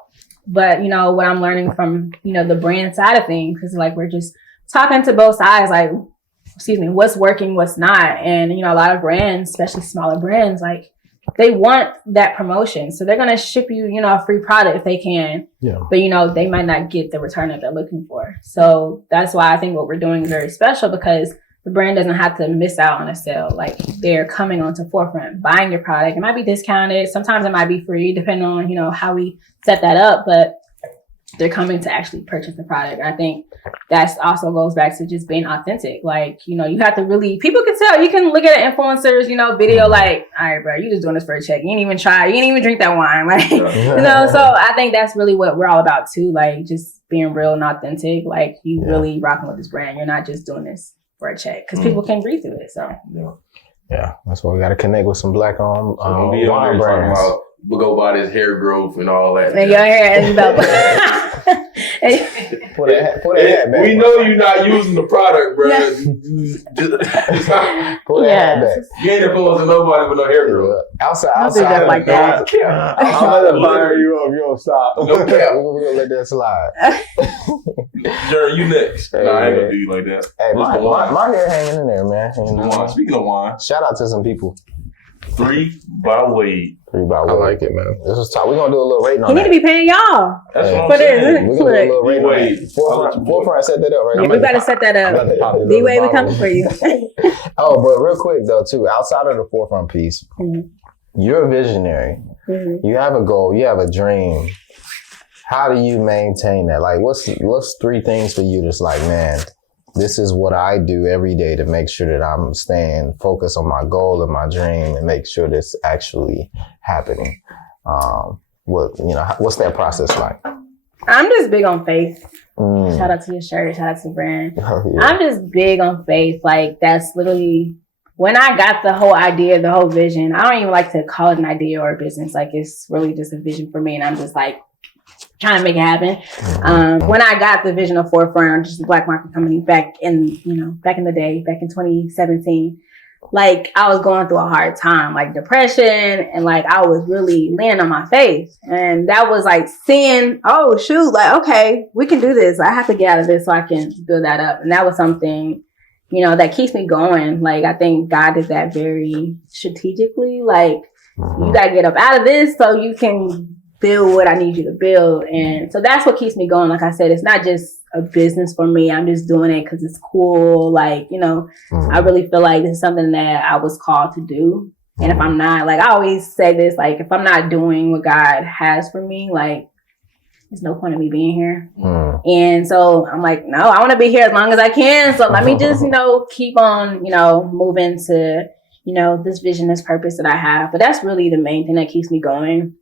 But you know what I'm learning from the brand side of things, because like we're just talking to both sides, like what's working, what's not, and a lot of brands, especially smaller brands, like they want that promotion, so they're gonna ship you a free product if they can. Yeah. But they might not get the return that they're looking for. So that's why I think what we're doing is very special, because the brand doesn't have to miss out on a sale. Like they're coming onto Forefront, buying your product. It might be discounted. Sometimes it might be free, depending on, how we set that up, but they're coming to actually purchase the product. I think that also goes back to just being authentic. Like, you have to really, people can tell. You can look at an influencer's, video, like, all right, bro, you just doing this for a check. You ain't even try. You ain't even drink that wine. Like, so I think that's really what we're all about too. Like just being real and authentic. Like you really rocking with this brand. You're not just doing this for a check, because people can read through it. So yeah, that's why we got to connect with some black owned wine brands. We'll go by this hair growth and all that. And your hair ends up. Put that hat back. We know you're not using the product, bro. Put that hat back. You ain't influencing nobody with no hair growth. Outside like that. I'm gonna fire you up. You don't stop. No cap. We're gonna let that slide. Jordyn, you next. Hey, I ain't gonna do you like that. Hey, my hair hanging in there, man. Speaking of wine, shout out to some people. 3 by Wade. 3 by Wade. I like it, man. This was top. We're gonna do a little rating on that. He need to be paying y'all. That's what I'm saying. We're gonna do a little rating on Forefront set that up, right? Yeah, we gotta set that up. D-Way, we coming for you. Oh, but real quick though, too, outside of the Forefront piece, you're a visionary. You have a goal. You have a dream. How do you maintain that? Like, what's 3 things for you that's like, man, this is what I do every day to make sure that I'm staying focused on my goal and my dream and make sure that's actually happening. What's that process like? I'm just big on faith. Shout out to your shirt. Shout out to the brand. Oh, yeah. I'm just big on faith. Like that's literally when I got the whole idea, the whole vision. I don't even like to call it an idea or a business. Like it's really just a vision for me, and I'm just like trying to make it happen. When I got the vision of Forefront, just a black market company back in the day, back in 2017, like I was going through a hard time, like depression, and like I was really leaning on my faith. And that was like seeing, oh shoot, like, okay, we can do this. I have to get out of this so I can build that up. And that was something, that keeps me going. Like I think God did that very strategically. Like you gotta get up out of this so you can build what I need you to build. And so that's what keeps me going. Like I said, it's not just a business for me. I'm just doing it because it's cool. Like, I really feel like this is something that I was called to do. And if I'm not, like I always say this, like if I'm not doing what God has for me, like there's no point in me being here. And so I'm like, no, I want to be here as long as I can. So let me just, keep on, moving to, this vision, this purpose that I have. But that's really the main thing that keeps me going.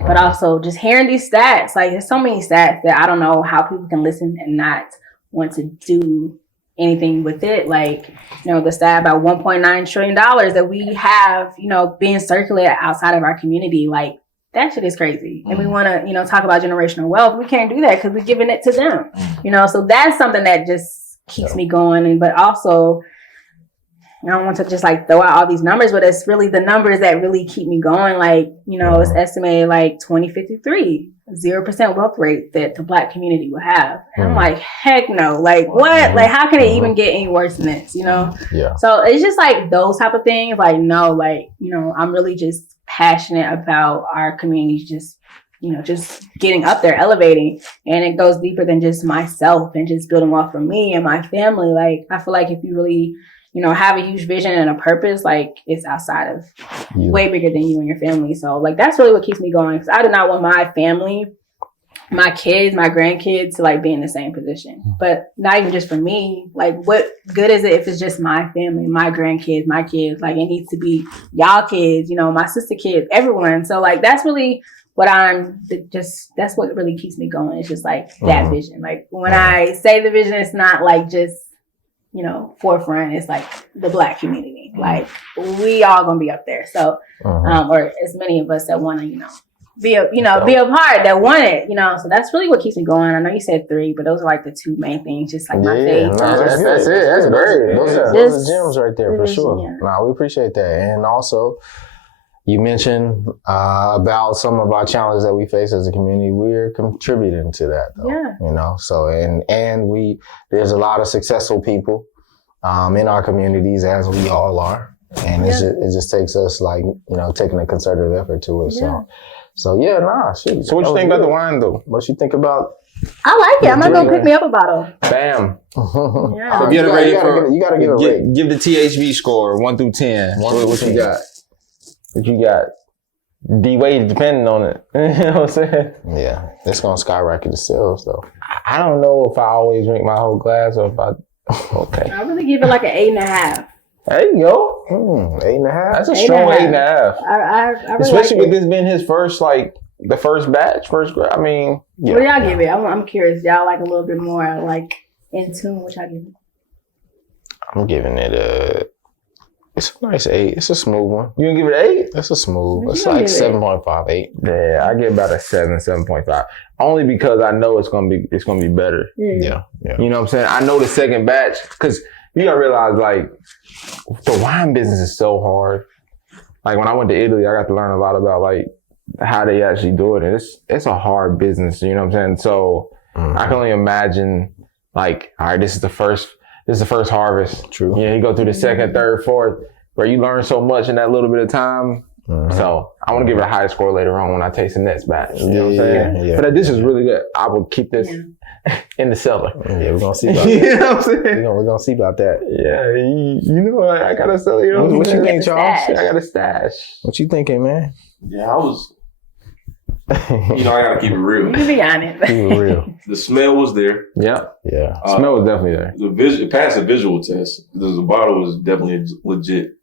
But also just hearing these stats, like there's so many stats that I don't know how people can listen and not want to do anything with it. Like, the stat about $1.9 trillion that we have, being circulated outside of our community, like that shit is crazy. And we want to, talk about generational wealth. We can't do that because we're giving it to them, so that's something that just keeps me going. But also, I don't want to just like throw out all these numbers, but it's really the numbers that really keep me going. Like, it's estimated like 2053, 0% wealth rate that the Black community will have. And I'm like, heck no. Like what? Like how can it even get any worse than this, Yeah. So it's just like those type of things. Like, no, like, I'm really just passionate about our community just just getting up there, elevating. And it goes deeper than just myself and just building off of me and my family. Like, I feel like if you really, have a huge vision and a purpose, like, it's outside of way bigger than you and your family. So, like, that's really what keeps me going. Because I do not want my family, my kids, my grandkids to, like, be in the same position. But not even just for me. Like, what good is it if it's just my family, my grandkids, my kids? Like, it needs to be y'all kids, my sister kids, everyone. So, like, that's really what that's what really keeps me going. It's just, like, that vision. Like, when I say the vision, it's not, like, just, forefront. It's, like, the Black community. Like, we all gonna be up there. So, or as many of us that want to, be a part that want it, so that's really what keeps me going. I know you said 3, but those are like the 2 main things, just like my faith. That's it. That's great. Those are gems right there for sure. Yeah. Nah, we appreciate that. And also, you mentioned about some of our challenges that we face as a community. We're contributing to that, though. Yeah. So and there's a lot of successful people in our communities, as we all are, and it just takes us, like, taking a concerted effort to it. So shoot. So what you think about the wine, though? What you think about? I like it. I'm gonna go pick me up a bottle. Bam. Yeah. So you gotta give a rate. Give the THB score 1 through 10. What you got? What you got? D-Wade depending on it. You know what I'm saying? Yeah, it's gonna skyrocket the sales, though. I don't know if I always drink my whole glass or if I. Okay. I really give it like an 8.5. There you go. 8.5. That's a strong 8.5. I really especially like with this being his first, like, the first batch, I mean. Yeah. What do y'all give it? I'm curious. Y'all like a little bit more, like, in tune? What y'all give it? I'm giving it it's a nice 8. It's a smooth one. You gonna give it an 8? It's a smooth. It's like 7.5, 8. Yeah, I give about a 7.5. Only because I know it's gonna be better. Yeah. You know what I'm saying? I know the second batch, because you gotta realize, like, the wine business is so hard. Like, when I went to Italy, I got to learn a lot about, like, how they actually do it. And it's a hard business, you know what I'm saying? So I can only imagine, like, all right, this is the first harvest. True. Yeah, you go through the second, third, fourth, where you learn so much in that little bit of time. So I want to give it a high score later on when I taste the next batch. You know what I'm saying? Yeah. But this is really good. I will keep this in the cellar. Yeah, we're gonna see about that. You know what I'm saying? We're gonna see about that. Yeah, you know, I gotta sell. You know what you think, Charles? I got a stash. What you thinking, man? Yeah, I was. I gotta keep it real. You can be honest. Keep it real. The smell was there. Yeah. Yeah. Smell was definitely there. It passed a visual test. The bottle was definitely legit.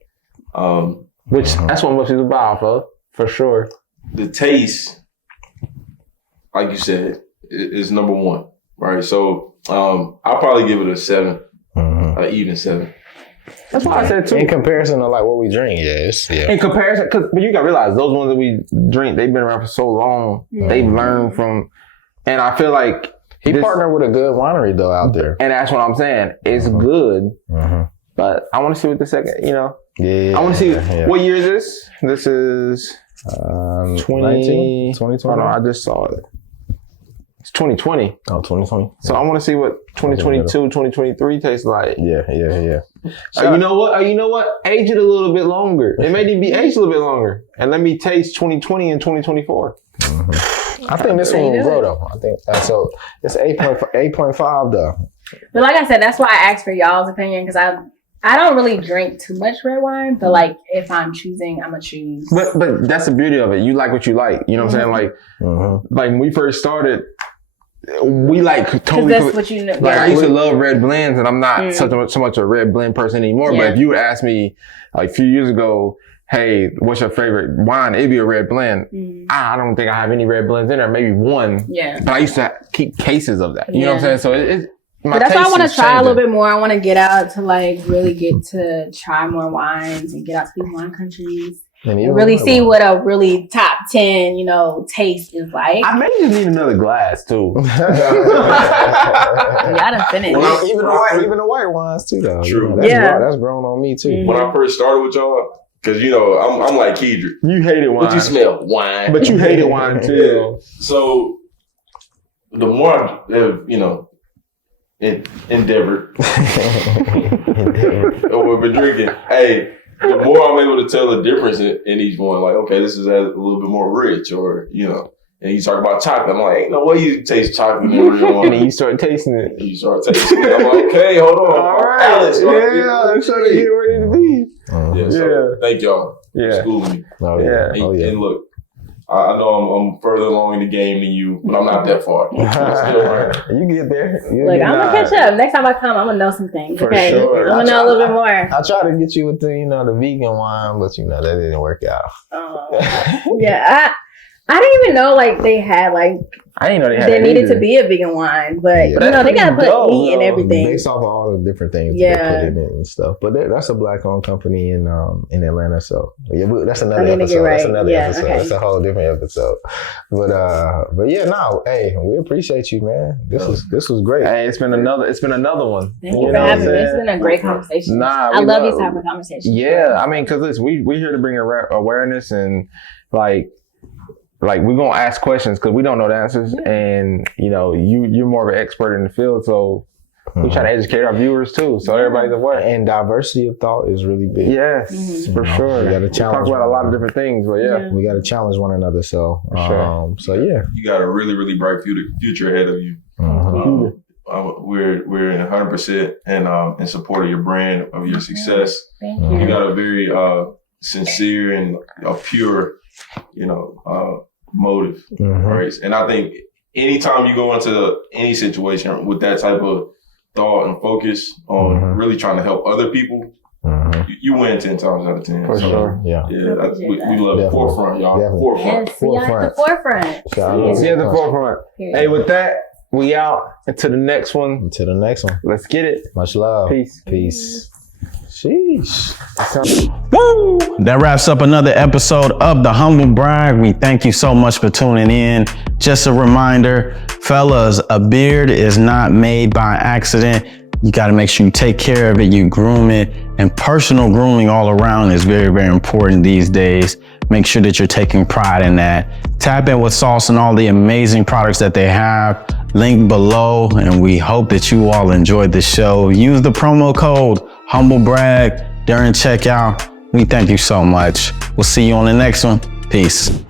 Which that's what most people buy off of, for sure. The taste, like you said, is number 1, right? So I'll probably give it a 7, even 7. That's why I said 2. In comparison to, like, what we drink, In comparison, but you gotta realize those ones that we drink, they've been around for so long. They've learned from, and I feel like he partnered with a good winery, though, out there. And that's what I'm saying. It's good, but I want to see what the second, I want to see what year is this? This is 2020. Oh no, I just saw it. It's 2020. Oh, 2020. So I want to see what 2022, 2023 tastes like. Yeah. You know what? Age it a little bit longer. It may need to be aged a little bit longer. And let me taste 2020 and 2024. I think this one will grow, though. I think so. It's 8.5 though. But like I said, that's why I asked for y'all's opinion, because I don't really drink too much red wine, but, like, if I'm choosing, I'm gonna choose. But that's the beauty of it. You like what you like. You know what I'm saying? Like when we first started, we like totally. That's what you know. Like, I used to love red blends, and I'm not so much a red blend person anymore. But if you would ask me, like, a few years ago, hey, what's your favorite wine? It'd be a red blend. I don't think I have any red blends in there. Maybe one. Yeah. But I used to keep cases of that. You know what I'm saying? So it's. But that's why I want to try a little bit more. I want to get out to, like, really get to try more wines and get out to these wine countries. And really see what a really top 10, taste is like. I may just need another glass too. Y'all done finished. Even the white wines too, though. True. That's grown on me too. When I first started with y'all, because I'm like Kedrick. You hated wine. But you smell wine. But you hated wine too. So the more I endeavored or we've been drinking, the more I'm able to tell the difference in each one. Like, okay, this is a little bit more rich, or And you talk about chocolate. I'm like, ain't no way you taste chocolate in real one. And then you start tasting it. You start tasting it. I'm like, okay, hold on. All right. I'm trying to get ready to be. Yeah, so thank y'all for schooling me. And look, I know I'm further along in the game than you, but I'm not that far. I'm still learning. You get there. Look, I'm gonna catch up. Next time I come, I'm gonna know some things. For okay, sure. I'm gonna know a little bit more. I tried to get you with the, the vegan wine, but that didn't work out. Yeah, I didn't even know they had I didn't know they had. There needed to be a vegan wine, but they gotta put meat in everything. Based off of all the different things they put in it and stuff. But that's a black-owned company in Atlanta, so that's another episode. Right. That's another episode. Okay. That's a whole different episode. But yeah, no, hey, we appreciate you, man. This was great. Hey, it's been another one. Thank you for having me. It's been a great conversation. I love these type of conversations. Yeah, I mean, because we're here to bring awareness and we're gonna ask questions because we don't know the answers, and you're more of an expert in the field, so we try to educate our viewers too, so everybody's aware. And diversity of thought is really big. Yes, for sure. We got to challenge. We talk about a lot of different things, but we got to challenge one another. So, you got a really, really bright future ahead of you. We're in 100% in support of your brand, of your success. Thank you. You got a very sincere and a pure, motive, right? And I think anytime you go into any situation with that type of thought and focus on really trying to help other people, you win 10 times out of 10. For sure. We love the forefront, y'all. Definitely. Forefront. Yes, see at the forefront. See at the forefront. Hey, with that, we out. Until the next one. Until the next one. Let's get it. Much love. Peace. Sheesh. Woo! That wraps up another episode of The Humble Brag. We thank you so much for tuning in. Just a reminder, fellas, a beard is not made by accident. You got to make sure you take care of it, you groom it, and personal grooming all around is very, very important these days. Make sure that you're taking pride in that. Tap in with Sauce and all the amazing products that they have. Link below, and we hope that you all enjoyed the show. Use the promo code HumbleBrag during checkout. We thank you so much. We'll see you on the next one. Peace.